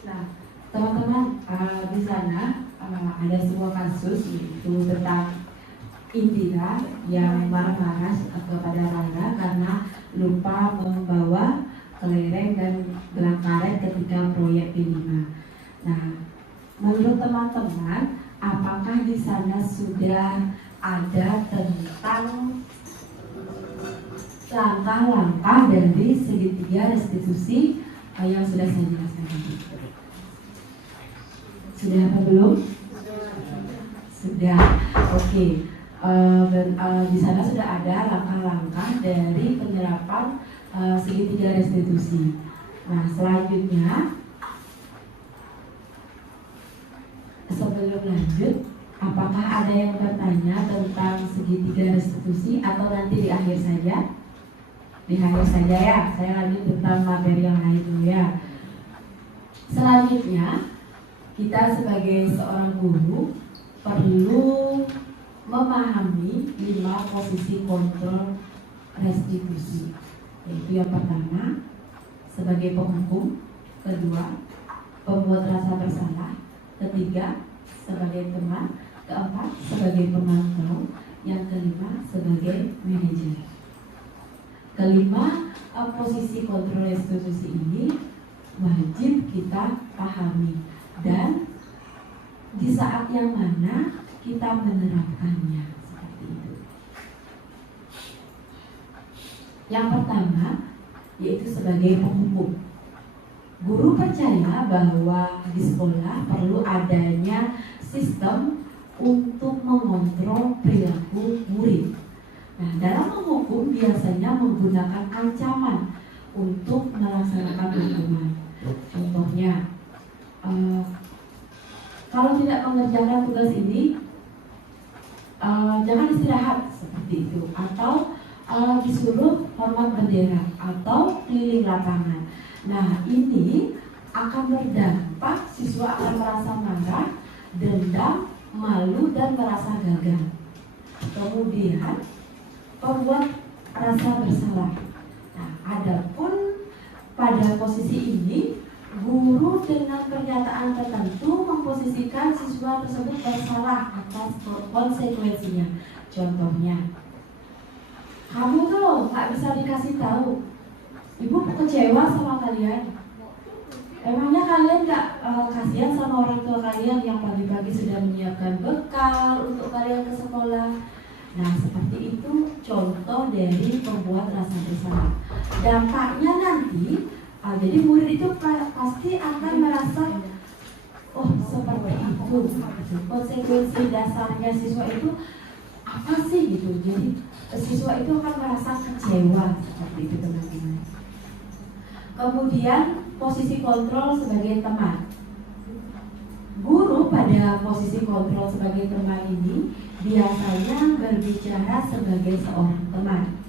Nah, teman-teman, di sana ada sebuah kasus itu tentang Indira yang marah-marah kepada Rangga karena lupa membawa kelereng dan gelang karet ketika proyek P5. Nah, menurut teman-teman, apakah di sana sudah ada tentang langkah-langkah dari segitiga restitusi yang sudah saya jelaskan tadi? Sudah apa belum? Sudah. Oke. Di sana sudah ada langkah-langkah dari penerapan segitiga restitusi. Nah, selanjutnya sebelum lanjut, apakah ada yang bertanya tentang segitiga restitusi atau nanti di akhir saja? Di akhir saja ya. Saya lanjut tentang materi yang lain dulu ya. Selanjutnya, kita sebagai seorang guru perlu memahami 5 posisi kontrol restitusi. Yaitu yang pertama, sebagai penghukum; kedua, pembuat rasa bersalah; ketiga, sebagai teman; keempat, sebagai pemantau; yang kelima, sebagai manajer. Kelima, posisi kontrol restitusi ini wajib kita pahami dan di saat yang mana kita menerapkannya, seperti itu. Yang pertama, yaitu sebagai penghukum. Guru percaya bahwa di sekolah perlu adanya sistem untuk mengontrol perilaku murid. Nah, dalam menghukum biasanya menggunakan ancaman untuk melaksanakan hukuman. Contohnya, kalau tidak mengerjakan tugas ini, jangan istirahat seperti itu, atau disuruh hormat bendera atau keliling lapangan. Nah, ini akan berdampak siswa akan merasa marah, dendam, malu, dan merasa gagal. Kemudian membuat rasa bersalah. Nah, adapun pada posisi ini, guru dengan pernyataan tertentu memposisikan siswa tersebut bersalah atas konsekuensinya. Contohnya, kamu tuh nggak bisa dikasih tahu, ibu kecewa sama kalian. Emangnya kalian nggak kasihan sama orang tua kalian yang pagi-pagi sudah menyiapkan bekal untuk kalian ke sekolah? Nah, seperti itu contoh dari pembuat rasa bersalah. Dampaknya nanti, jadi murid itu pasti akan merasa, oh seperti itu. Konsekuensi dasarnya siswa itu apa sih gitu. Jadi siswa itu akan merasa kecewa seperti itu, teman-teman. Kemudian posisi kontrol sebagai teman. Guru pada posisi kontrol sebagai teman ini biasanya berbicara sebagai seorang teman,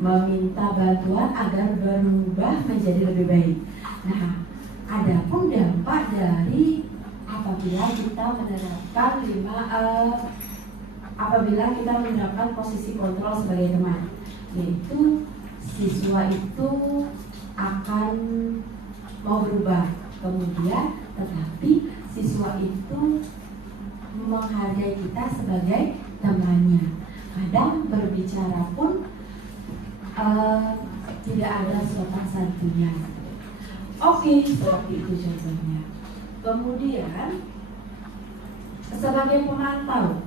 meminta bantuan agar berubah menjadi lebih baik. Nah, adapun dampak dari apabila kita menerapkan posisi kontrol sebagai teman, yaitu siswa itu akan mau berubah, kemudian tetapi siswa itu menghargai kita sebagai temannya. Kadang berbicara pun tidak ada sopan santunnya. Oke, seperti itu contohnya. Kemudian sebagai pemantau,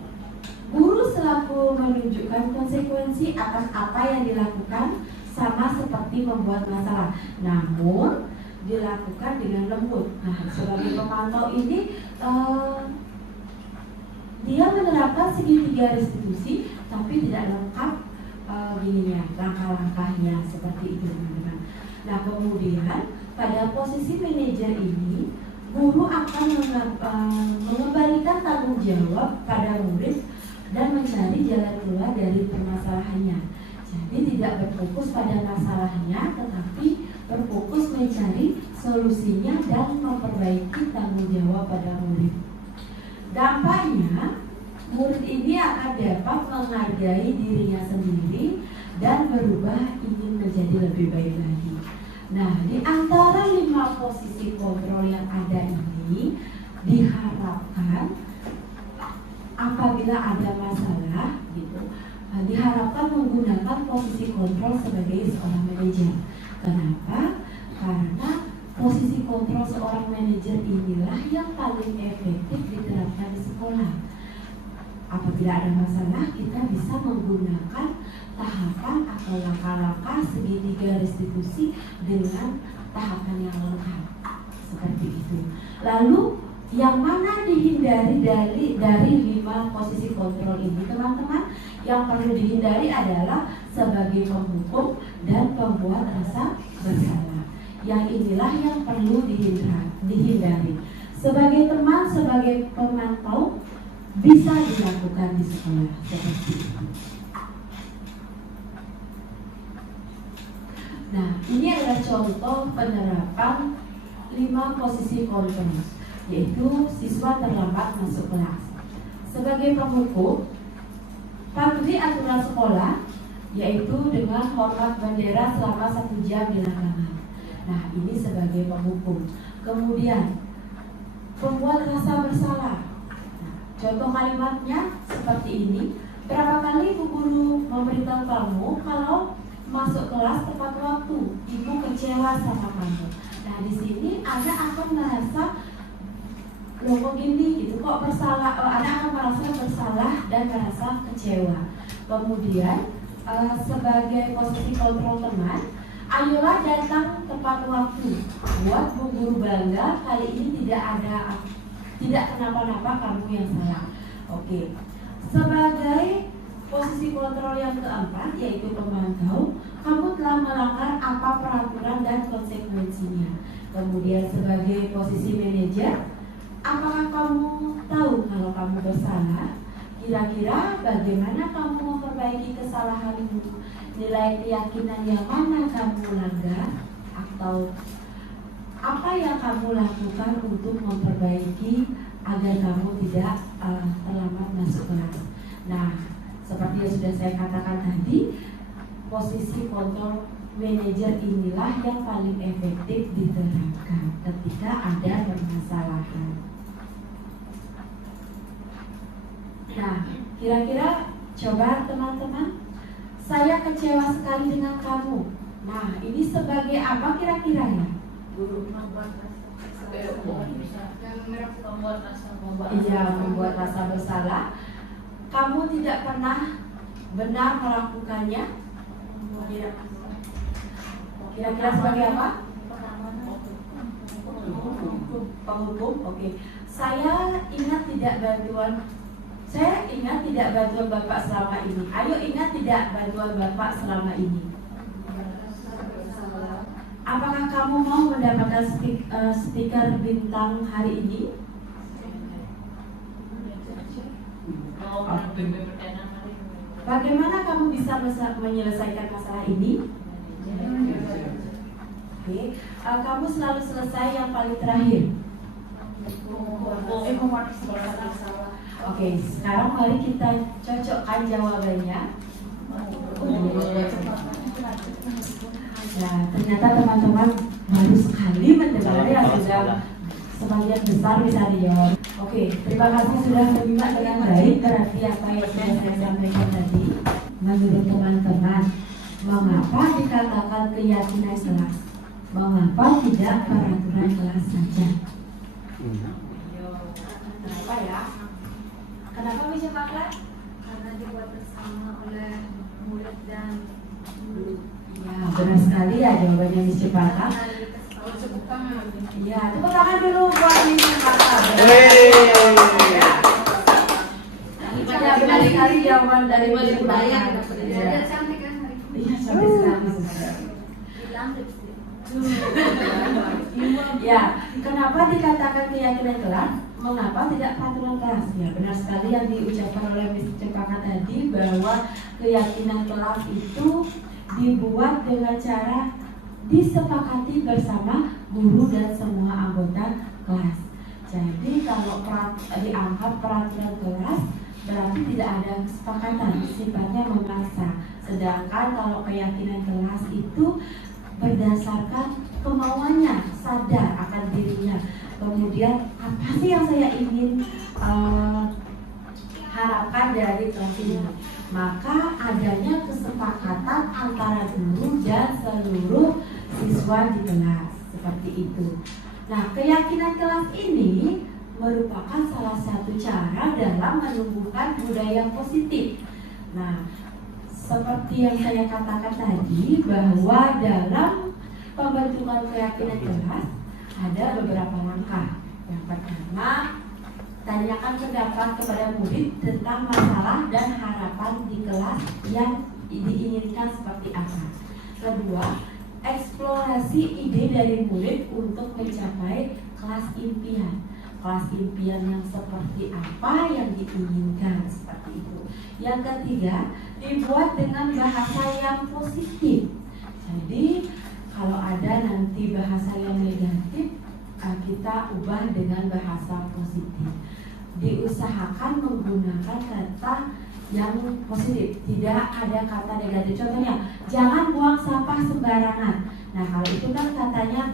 guru selaku menunjukkan konsekuensi atas apa yang dilakukan, sama seperti membuat masalah, namun dilakukan dengan lembut. Nah, sebagai pemantau ini dia menerapkan segitiga restitusi, tapi tidak lengkap langkah-langkahnya seperti itu, teman-teman. Nah, kemudian pada posisi manajer ini, guru akan mengembalikan tanggung jawab pada murid dan mencari jalan keluar dari permasalahannya. Jadi tidak berfokus pada masalahnya, tetapi berfokus mencari solusinya dan memperbaiki tanggung jawab pada murid. Dampaknya, murid ini akan dapat menghargai dirinya sendiri dan berubah ingin menjadi lebih baik lagi. Nah, di antara 5 posisi kontrol yang ada ini, diharapkan apabila ada masalah gitu, diharapkan menggunakan posisi kontrol sebagai seorang manajer. Kenapa? Karena posisi kontrol seorang manajer inilah yang paling efektif diterapkan di sekolah. Apabila ada masalah, kita bisa menggunakan tahapan atau langkah-langkah segitiga restitusi dengan tahapan yang lengkap. Seperti itu. Lalu yang mana dihindari dari 5 posisi kontrol ini, teman-teman? Yang perlu dihindari adalah sebagai penghukum dan pembuat rasa bersalah. Yang inilah yang perlu dihindari. Sebagai teman, sebagai pemantau, bisa dilakukan di sekolah seperti itu. Nah, ini adalah contoh penerapan 5 posisi kontrol, yaitu siswa terlambat masuk kelas. Sebagai penghukum, patuhi aturan sekolah, yaitu dengan hormat bendera selama 1 jam di lapangan. Nah, ini sebagai penghukum. Kemudian, pembuat rasa bersalah. Nah, contoh kalimatnya seperti ini. Berapa kali ibu guru memberitahu kamu kalau masuk kelas tepat waktu? Ibu kecewa sama kamu. Nah, di sini Anda akan merasa, loh kok gini gitu, kok bersalah. Anda akan merasa bersalah dan merasa kecewa. Kemudian sebagai posisi kontrol teman, ayolah datang tepat waktu. Buat bu guru bangga, kali ini tidak kenapa-napa kamu yang salah. Oke. Sebagai posisi kontrol yang keempat, yaitu pemantau, kamu telah melanggar apa peraturan dan konsekuensinya. Kemudian sebagai posisi manajer, apakah kamu tahu kalau kamu bersalah? Kira-kira bagaimana kamu memperbaiki kesalahanmu? Nilai keyakinan yang mana kamu langgar? Atau apa yang kamu lakukan untuk memperbaiki agar kamu tidak terlambat masuk kelas? Nah, seperti yang sudah saya katakan tadi, posisi kontrol manajer inilah yang paling efektif diterapkan ketika ada permasalahan. Nah, kira-kira coba teman-teman, saya kecewa sekali dengan kamu. Nah, ini sebagai apa kira-kira ya? Iya, membuat rasa bersalah. Kamu tidak pernah benar melakukannya. Kira-kira sebagai apa? Penghukum. Oke. Saya ingat tidak bantuan Bapak selama ini. Ayo ingat tidak bantuan Bapak selama ini. Apakah kamu mau mendapatkan stiker bintang hari ini? Bagaimana kamu bisa menyelesaikan masalah ini? Oke. Kamu selalu selesai yang paling terakhir. Oke, sekarang mari kita cocokkan jawabannya. Nah, ternyata teman-teman baru sekali mendengar yang sudah sebagian besar bisa dijawab. Oke, terima kasih sudah menyimak dengan baik. Berarti apa yang sudah saya sampaikan tadi, menurut teman-teman, mengapa dikatakan keyakinan kelas? Mengapa tidak peraturan kelas saja? Kenapa ya? Kenapa bisa Pak? Karena dibuat bersama oleh murid dan guru. Ya, benar sekali ya jawabannya Miss Cepaka. Ya, tepuk tangan dulu buat Miss Cepaka. Ya, benar sekali jawaban dari Miss Cepaka. Dia cantik kan hari ini? Iya, cantik sekali. Bilang lipstick. Ya, kenapa dikatakan keyakinan kelas? Mengapa tidak peraturan kelas? Ya, benar sekali yang diucapkan oleh Miss Cepaka tadi bahwa keyakinan kelas itu dibuat dengan cara disepakati bersama guru dan semua anggota kelas. Jadi kalau dianggap peraturan kelas berarti tidak ada kesepakatan, sifatnya memaksa. Sedangkan kalau keyakinan kelas itu berdasarkan kemauannya, sadar akan dirinya. Kemudian apa sih yang saya ingin harapkan dari kelas ini? Maka adanya kesepakatan antara guru dan seluruh siswa di kelas, seperti itu. Nah, keyakinan kelas ini merupakan salah satu cara dalam menumbuhkan budaya positif. Nah, seperti yang saya katakan tadi, bahwa dalam pembentukan keyakinan kelas ada beberapa langkah. Yang pertama, tanyakan pendapat kepada murid tentang masalah dan harapan di kelas yang diinginkan seperti apa. Kedua, eksplorasi ide dari murid untuk mencapai kelas impian. Kelas impian yang seperti apa yang diinginkan, seperti itu. Yang ketiga, dibuat dengan bahasa yang positif. Jadi kalau ada nanti bahasa yang negatif, kita ubah dengan bahasa positif. Diusahakan menggunakan kata yang positif, tidak ada kata negatif. Contohnya, jangan buang sampah sembarangan. Nah, kalau itu kan katanya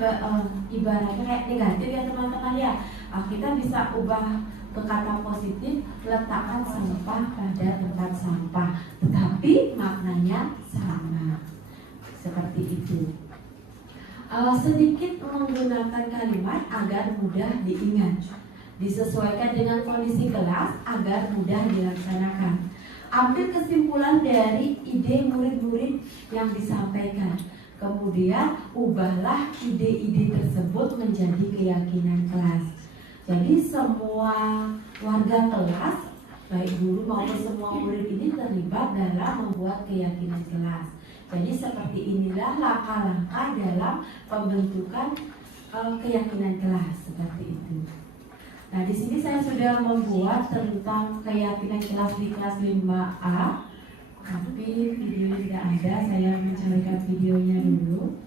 ibaratnya kayak negatif ya teman-teman ya. Kita bisa ubah ke kata positif, letakkan sampah pada tempat sampah, tetapi maknanya sama. Seperti itu. Sedikit menggunakan kalimat agar mudah diingat. Disesuaikan dengan kondisi kelas agar mudah dilaksanakan. Ambil kesimpulan dari ide murid-murid yang disampaikan. Kemudian ubahlah ide-ide tersebut menjadi keyakinan kelas. Jadi semua warga kelas baik guru maupun semua murid ini terlibat dalam membuat keyakinan kelas. Jadi seperti inilah langkah-langkah dalam pembentukan keyakinan kelas seperti itu. Nah, di sini saya sudah membuat tentang keyakinan kelas di kelas 5A. Tapi videonya tidak ada, saya mencarikan videonya dulu.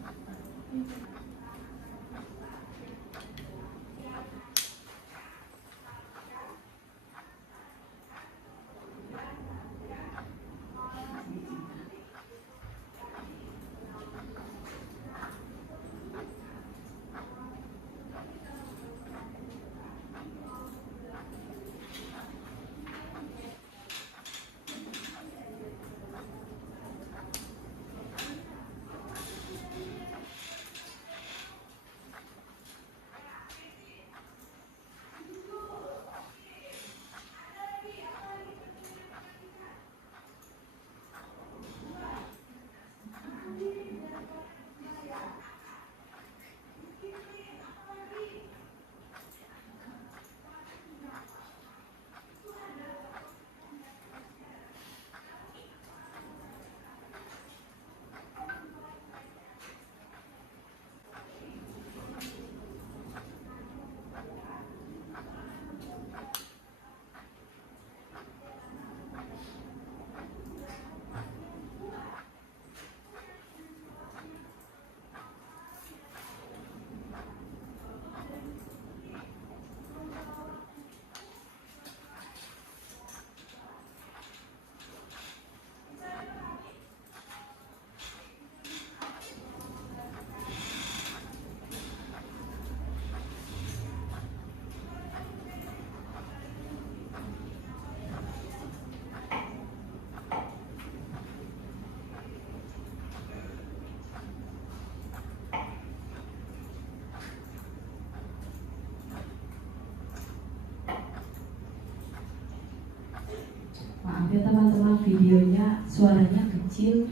Maaf ya teman-teman, videonya suaranya kecil.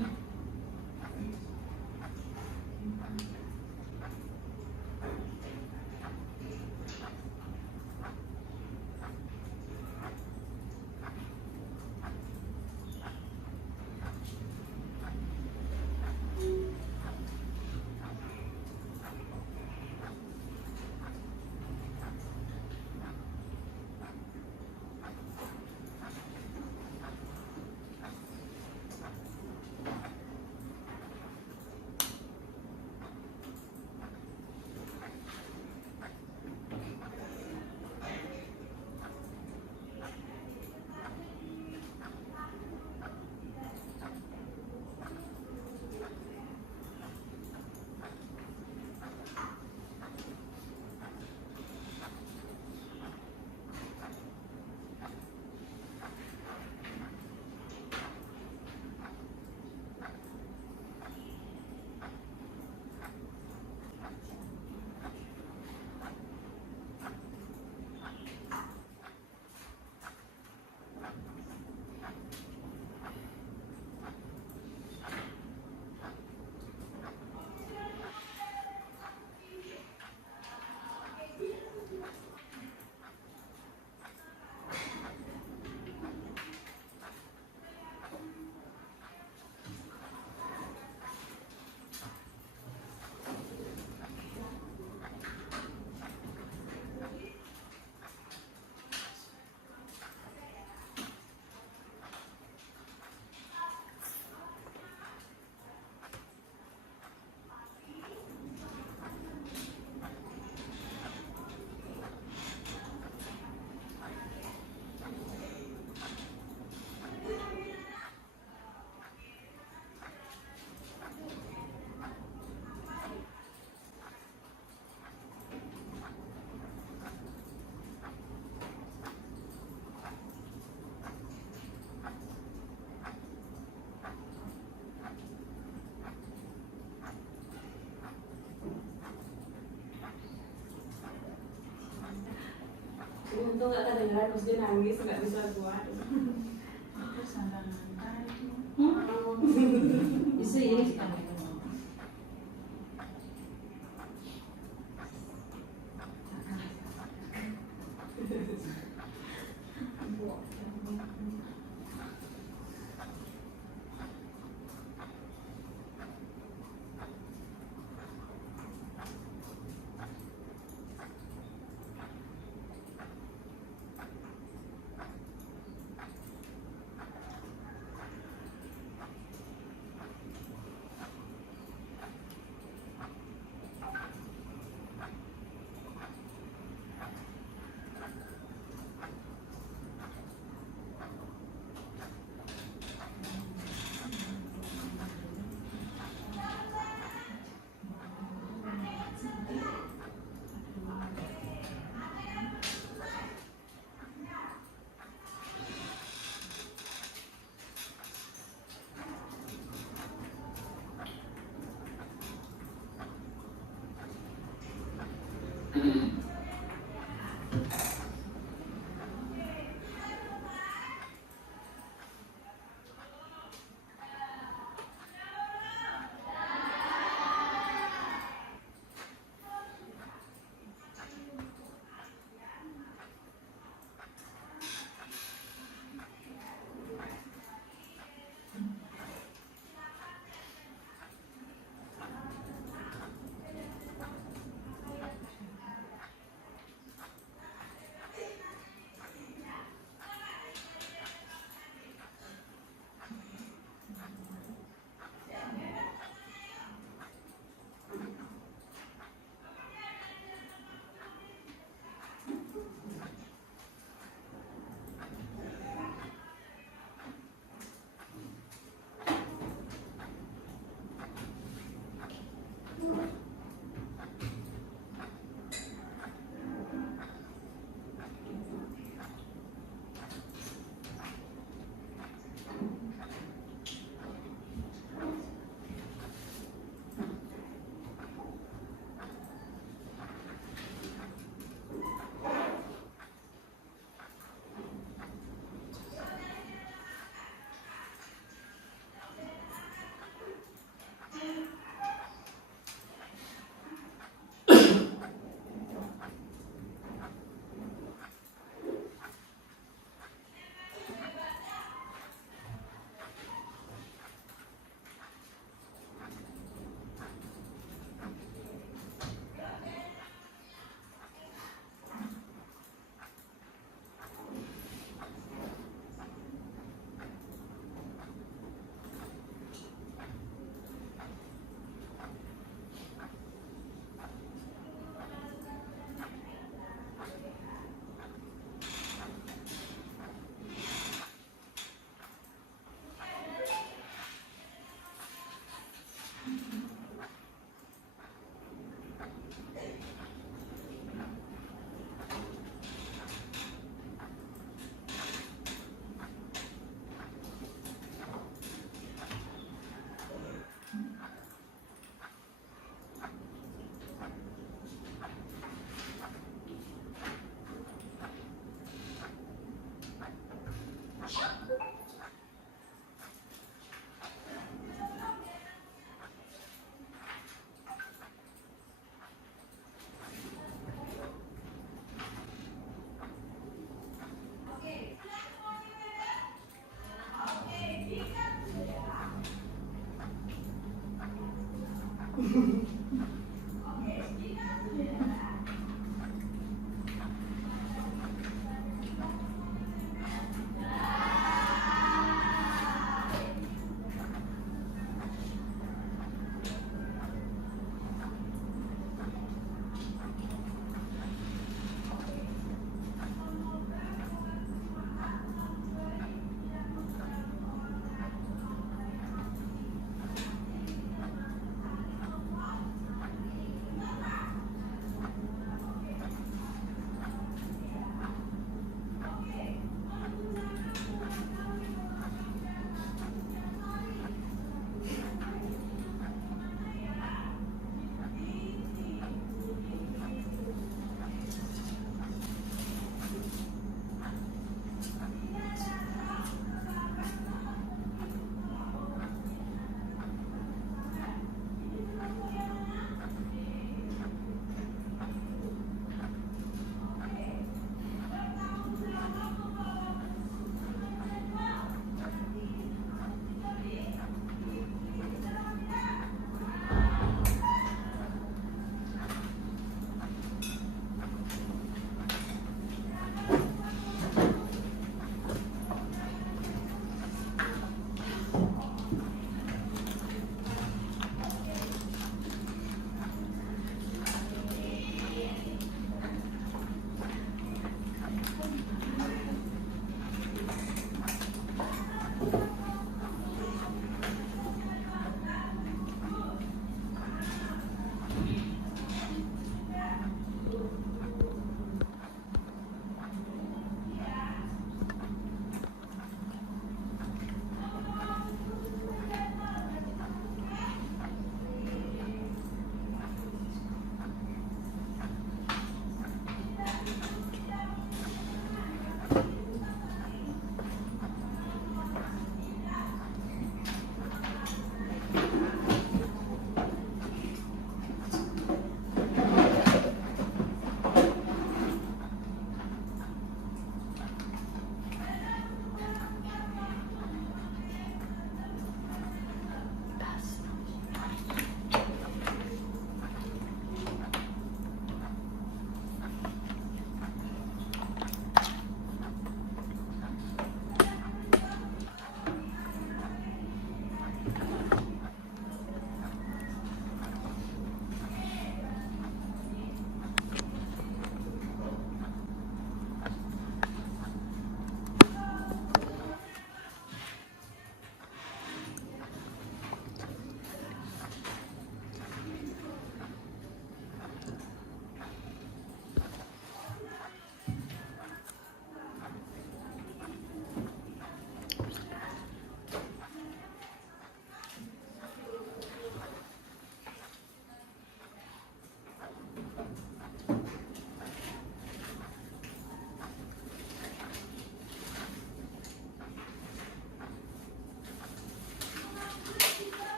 Untung gak kedengeran, terus dia nangis, gak bisa buat. Terus sampai ngantar itu. Bisa ya kita.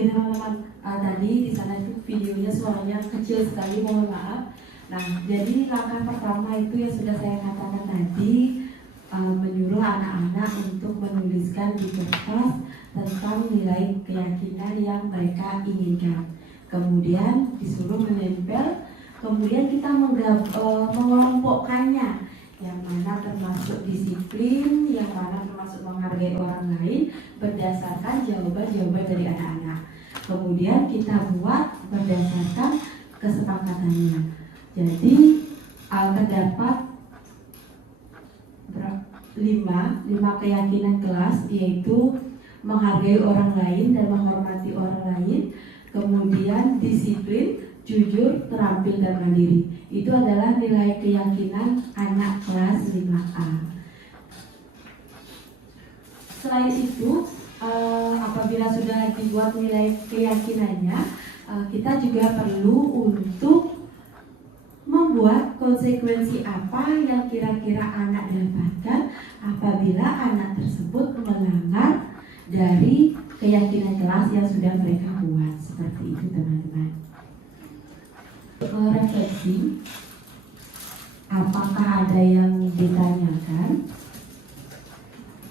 Oke teman-teman, tadi di sana itu videonya suaranya kecil sekali, mohon maaf. Nah, jadi langkah pertama itu yang sudah saya katakan tadi, menyuruh anak-anak untuk menuliskan di kertas tentang nilai keyakinan yang mereka inginkan. Kemudian disuruh menempel, kemudian kita mengelompokkannya, yang mana termasuk disiplin, yang mana termasuk menghargai orang lain berdasarkan jawaban-jawaban dari anak-anak. Kemudian kita buat berdasarkan kesepakatannya. Jadi terdapat 5 keyakinan kelas, yaitu menghargai orang lain dan menghormati orang lain, kemudian disiplin, jujur, terampil, dan mandiri. Itu adalah nilai keyakinan anak kelas 5A. Selain itu, apabila sudah dibuat nilai keyakinannya, kita juga perlu untuk membuat konsekuensi apa yang kira-kira anak dapatkan apabila anak tersebut melanggar dari keyakinan kelas yang sudah mereka buat. Seperti itu teman-teman. Refleksi, apakah ada yang ditanyakan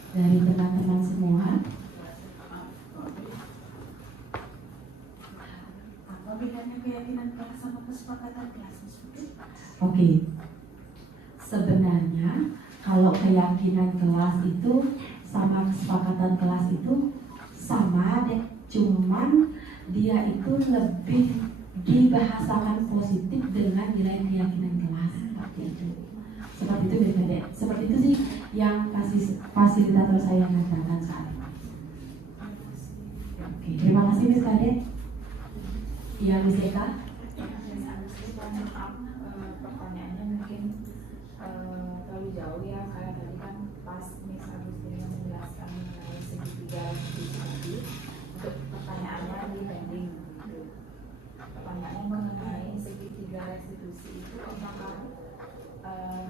dari teman-teman semua? Apa bedanya keyakinan kelas sama kesepakatan kelas? Oke, sebenarnya kalau keyakinan kelas itu sama kesepakatan kelas itu sama deh, cuman dia itu lebih dibahasakan positif dengan nilai keyakinan kelas seperti itu. Seperti itu deh, seperti itu sih yang fasilitator saya katakan saat ini. Oke, terima kasih Miss Kadet. Iya Miss Eka. Pertanyaannya mungkin terlalu jauh ya, kayak tadi kan pas Miss Agustin menjelaskan mengenai segitiga tadi, untuk pertanyaannya di pending gitu. Pertanyaannya mengenai segitiga restitusi itu apakah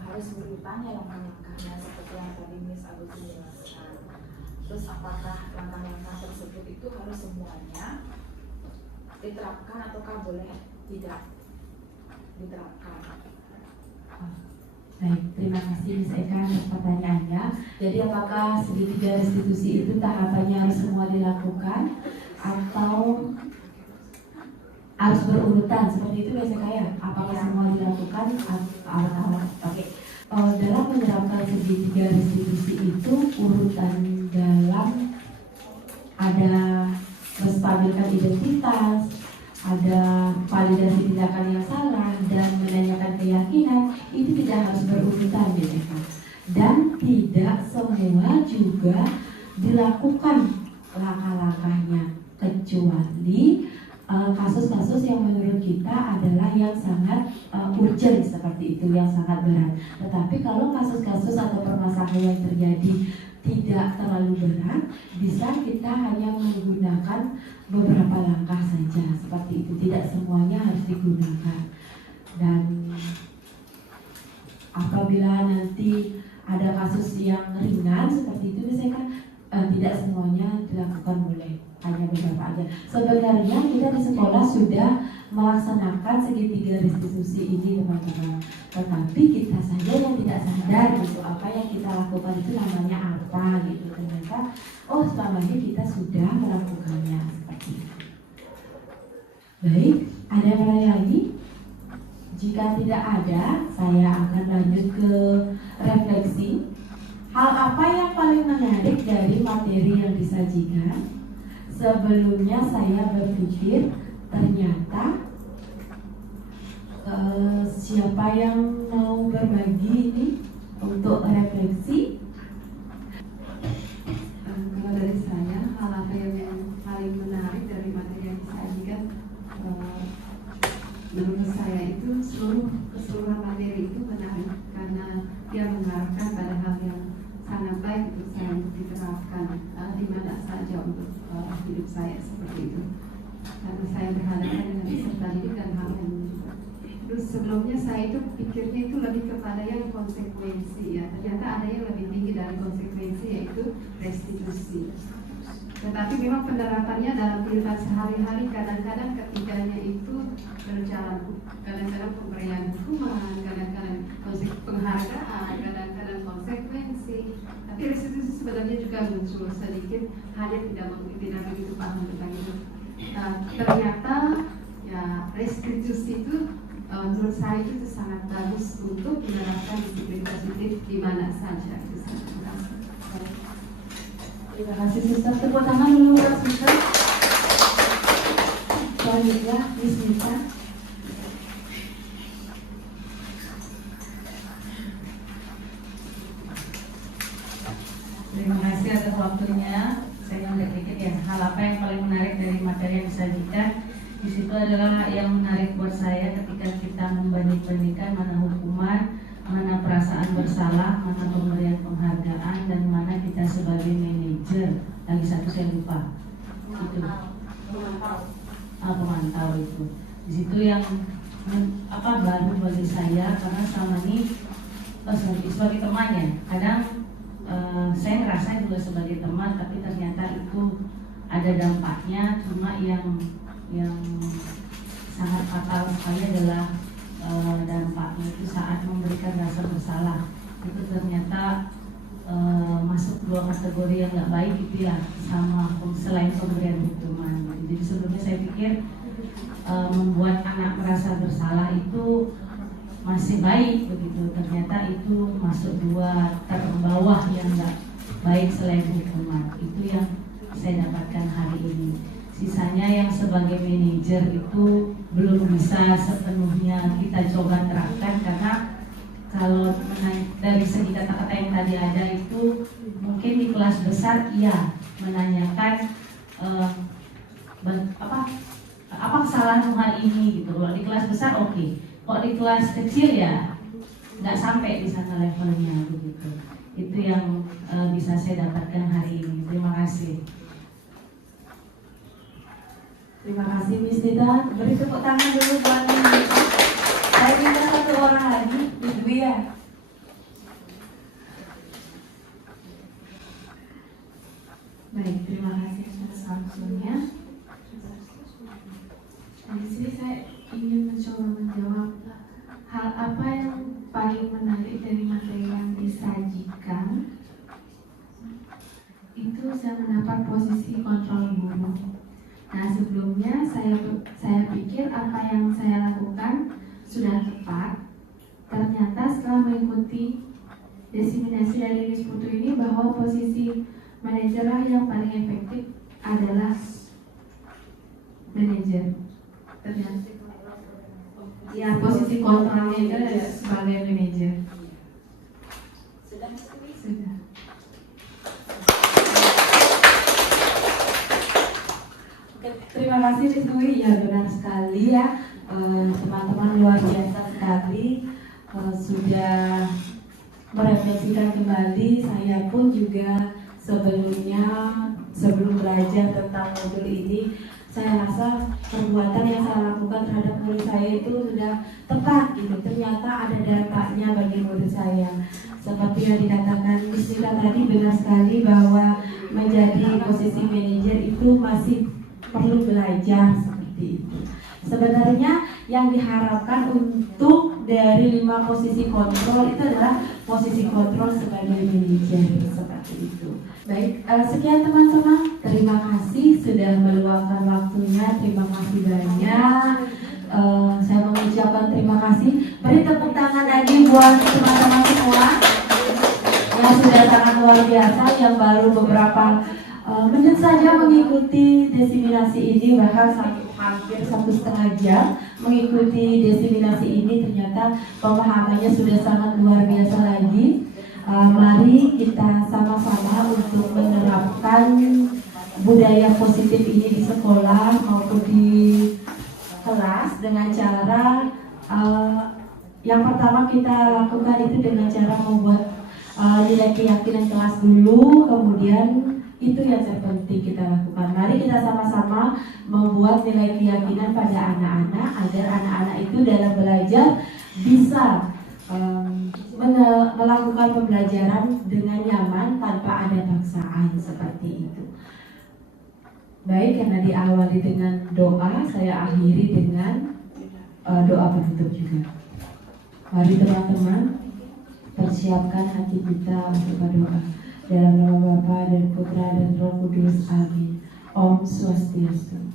harus berurutan ya langkah-langkahnya seperti yang tadi Miss Agustin jelaskan. Terus apakah langkah-langkah tersebut itu harus semuanya diterapkan ataukah boleh tidak diterapkan? Baik, terima kasih Miss Eka atas pertanyaannya. Jadi apakah segitiga restitusi itu tahapannya harus semua dilakukan atau harus berurutan seperti itu Miss Eka ya? Apakah semua dilakukan atau oke. Dalam menerapkan segitiga restitusi itu urutan dalam ada menstabilkan identitas, ada validasi tindakan yang salah, dan menanyakan keyakinan, itu tidak harus berurutan ya kan? Dan tidak semua juga dilakukan langkah-langkahnya, kecuali kasus-kasus yang menurut kita adalah yang sangat urgent seperti itu, yang sangat berat. Tetapi kalau kasus-kasus atau permasalahan yang terjadi tidak terlalu berat, bisa kita hanya menggunakan beberapa langkah saja seperti itu, tidak semuanya harus digunakan. Dan apabila nanti ada kasus yang ringan seperti itu, misalkan tidak semuanya dilakukan boleh, hanya beberapa aja. Sebenarnya kita di sekolah sudah melaksanakan segitiga restitusi ini teman-teman, tetapi kita saja yang tidak sadar gitu apa yang kita lakukan itu namanya apa gitu. Ternyata oh selama ini kita sudah melakukannya seperti itu. Baik, ada yang lain lagi? Jika tidak ada, saya akan lanjut ke refleksi. Hal apa yang paling menarik dari materi yang disajikan? Sebelumnya saya berpikir ternyata siapa yang mau berbagi ini untuk refleksi? Kalau dari saya, hal apa yang paling menarik dari materi yang disajikan, menurut saya itu keseluruhan materi itu menarik karena dia mengarahkan pada hal yang sangat baik untuk saya untuk diterapkan di mana saja untuk hidup saya seperti itu. Karena saya berhadapan dengan peserta didik dan hal yang terus sebelumnya saya itu pikirnya itu lebih kepada yang konsekuensi ya. Ternyata ada yang lebih tinggi dari konsekuensi, yaitu restitusi. Tetapi memang penerapannya dalam kehidupan sehari-hari kadang-kadang ketiganya itu berjalan, kadang-kadang pemberian hukuman, kadang-kadang penghargaan, kadang-kadang konsekuensi. Tapi restitusi sebenarnya juga muncul sedikit, hanya tidak begitu paham tentang itu. Ternyata ya restitusi itu menurut saya itu sangat bagus untuk menerapkan disiplin positif di mana saja. Terima kasih Sister. Tepuk tangan dulu buat Sister. Selanjutnya Miss Nita. Terima kasih atas waktunya. Saya ambil dikit ya. Hal apa yang paling menarik dari materi yang disajikan? Di situ adalah yang menarik buat saya ketika kita membanding-bandingkan mana hukuman, mana perasaan bersalah, mana pemberian penghargaan, dan mana kita sebagai manajer. Lagi satu saya lupa. Itu pemantau itu. Di situ yang baru bagi saya karena selama ini sebagai temannya. Kadang saya ngerasa juga sebagai teman, tapi ternyata itu ada dampaknya. Cuma yang sangat fatal sekali adalah dampaknya itu saat memberikan rasa bersalah. Itu ternyata masuk dua kategori yang nggak baik gitu ya, sama selain pemberian hukuman. Jadi sebelumnya saya pikir membuat anak merasa bersalah itu masih baik begitu, ternyata itu masuk dua terbawah yang nggak baik selain hukuman. Itu yang saya dapatkan hari ini. Sisanya yang sebagai manajer itu belum bisa sepenuhnya kita coba terapkan, karena kalau dari segi kata-kata yang tadi ada itu mungkin di kelas besar iya menanyakan apa kesalahan Tuhan ini gitu. Kalau di kelas besar oke. Kok di kelas kecil ya nggak sampai di sana levelnya begitu. Itu yang bisa saya dapatkan hari ini. Terima kasih. Terima kasih Miss Nita. Beri tepuk tangan dulu buat Miss Nita. Saya minta satu orang lagi, Ibu ya. Baik, terima kasih atas waktunya. Di sini saya ingin mencoba menjawab hal apa yang paling menarik dari materi yang disajikan. Itu saya mendapat posisi kontrol guru. Nah, sebelumnya saya pikir apa yang saya lakukan sudah tepat. Ternyata setelah mengikuti diseminasi dari Miss Putu ini, bahwa posisi manajer yang paling efektif adalah manajer. Ternyata ya, posisi kontrolnya itu adalah sebagai manajer. Sudah. Terima kasih Miss Dwi. Ya benar sekali ya, teman-teman luar biasa sekali, sudah merefleksikan kembali. Saya pun juga sebelum belajar tentang modul ini, saya rasa perbuatan yang saya lakukan terhadap murid saya itu sudah tepat gitu. Ternyata ada dampaknya bagi murid saya. Seperti yang dikatakan Miss Nita tadi, benar sekali bahwa menjadi posisi manajer itu masih perlu belajar seperti itu. Sebenarnya yang diharapkan untuk dari 5 posisi kontrol itu adalah posisi kontrol sebagai manajer seperti itu. Baik, sekian teman-teman. Terima kasih sudah meluangkan waktunya. Terima kasih banyak. Saya mengucapkan terima kasih. Beri tepuk tangan lagi buat teman-teman semua yang sudah sangat luar biasa, yang baru beberapa menit saja mengikuti diseminasi ini, bahkan hampir 1,5 jam mengikuti diseminasi ini. Ternyata pemahamannya sudah sangat luar biasa lagi. Mari kita sama-sama untuk menerapkan budaya positif ini di sekolah maupun di kelas dengan cara yang pertama kita lakukan itu dengan cara membuat nilai keyakinan kelas dulu, kemudian itu yang terpenting kita lakukan. Mari kita sama-sama membuat nilai keyakinan pada anak-anak agar anak-anak itu dalam belajar bisa melakukan pembelajaran dengan nyaman tanpa ada paksaan seperti itu. Baik, karena diawali dengan doa, saya akhiri dengan doa penutup juga. Mari teman-teman, persiapkan hati kita untuk berdoa. Dalam nama Bapa dan Putra dan Roh Kudus. Amin. Om Swastiastu.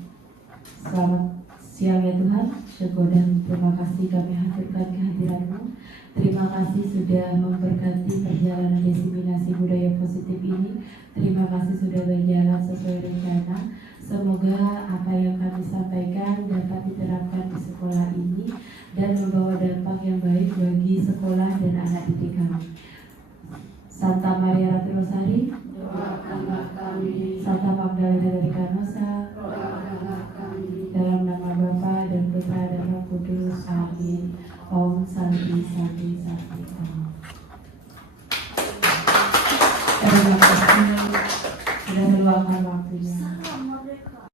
Selamat siang ya Tuhan. Syukur dan terima kasih kami haturkan kehadiran-Mu. Terima kasih sudah memberkati perjalanan diseminasi budaya positif ini. Terima kasih sudah berjalan sesuai rencana. Semoga apa yang kami sampaikan dapat diterapkan di sekolah ini dan membawa dampak yang baik bagi sekolah dan anak didik kami. Santa Maria Ratu Rosari, doakanlah kami. Santa Magdalena dari Canosa, Doakanlah kami. dalam nama Bapa dan Putra dan Roh Kudus. Amin. Om Santi Santi Santi. Om. Terima kasih.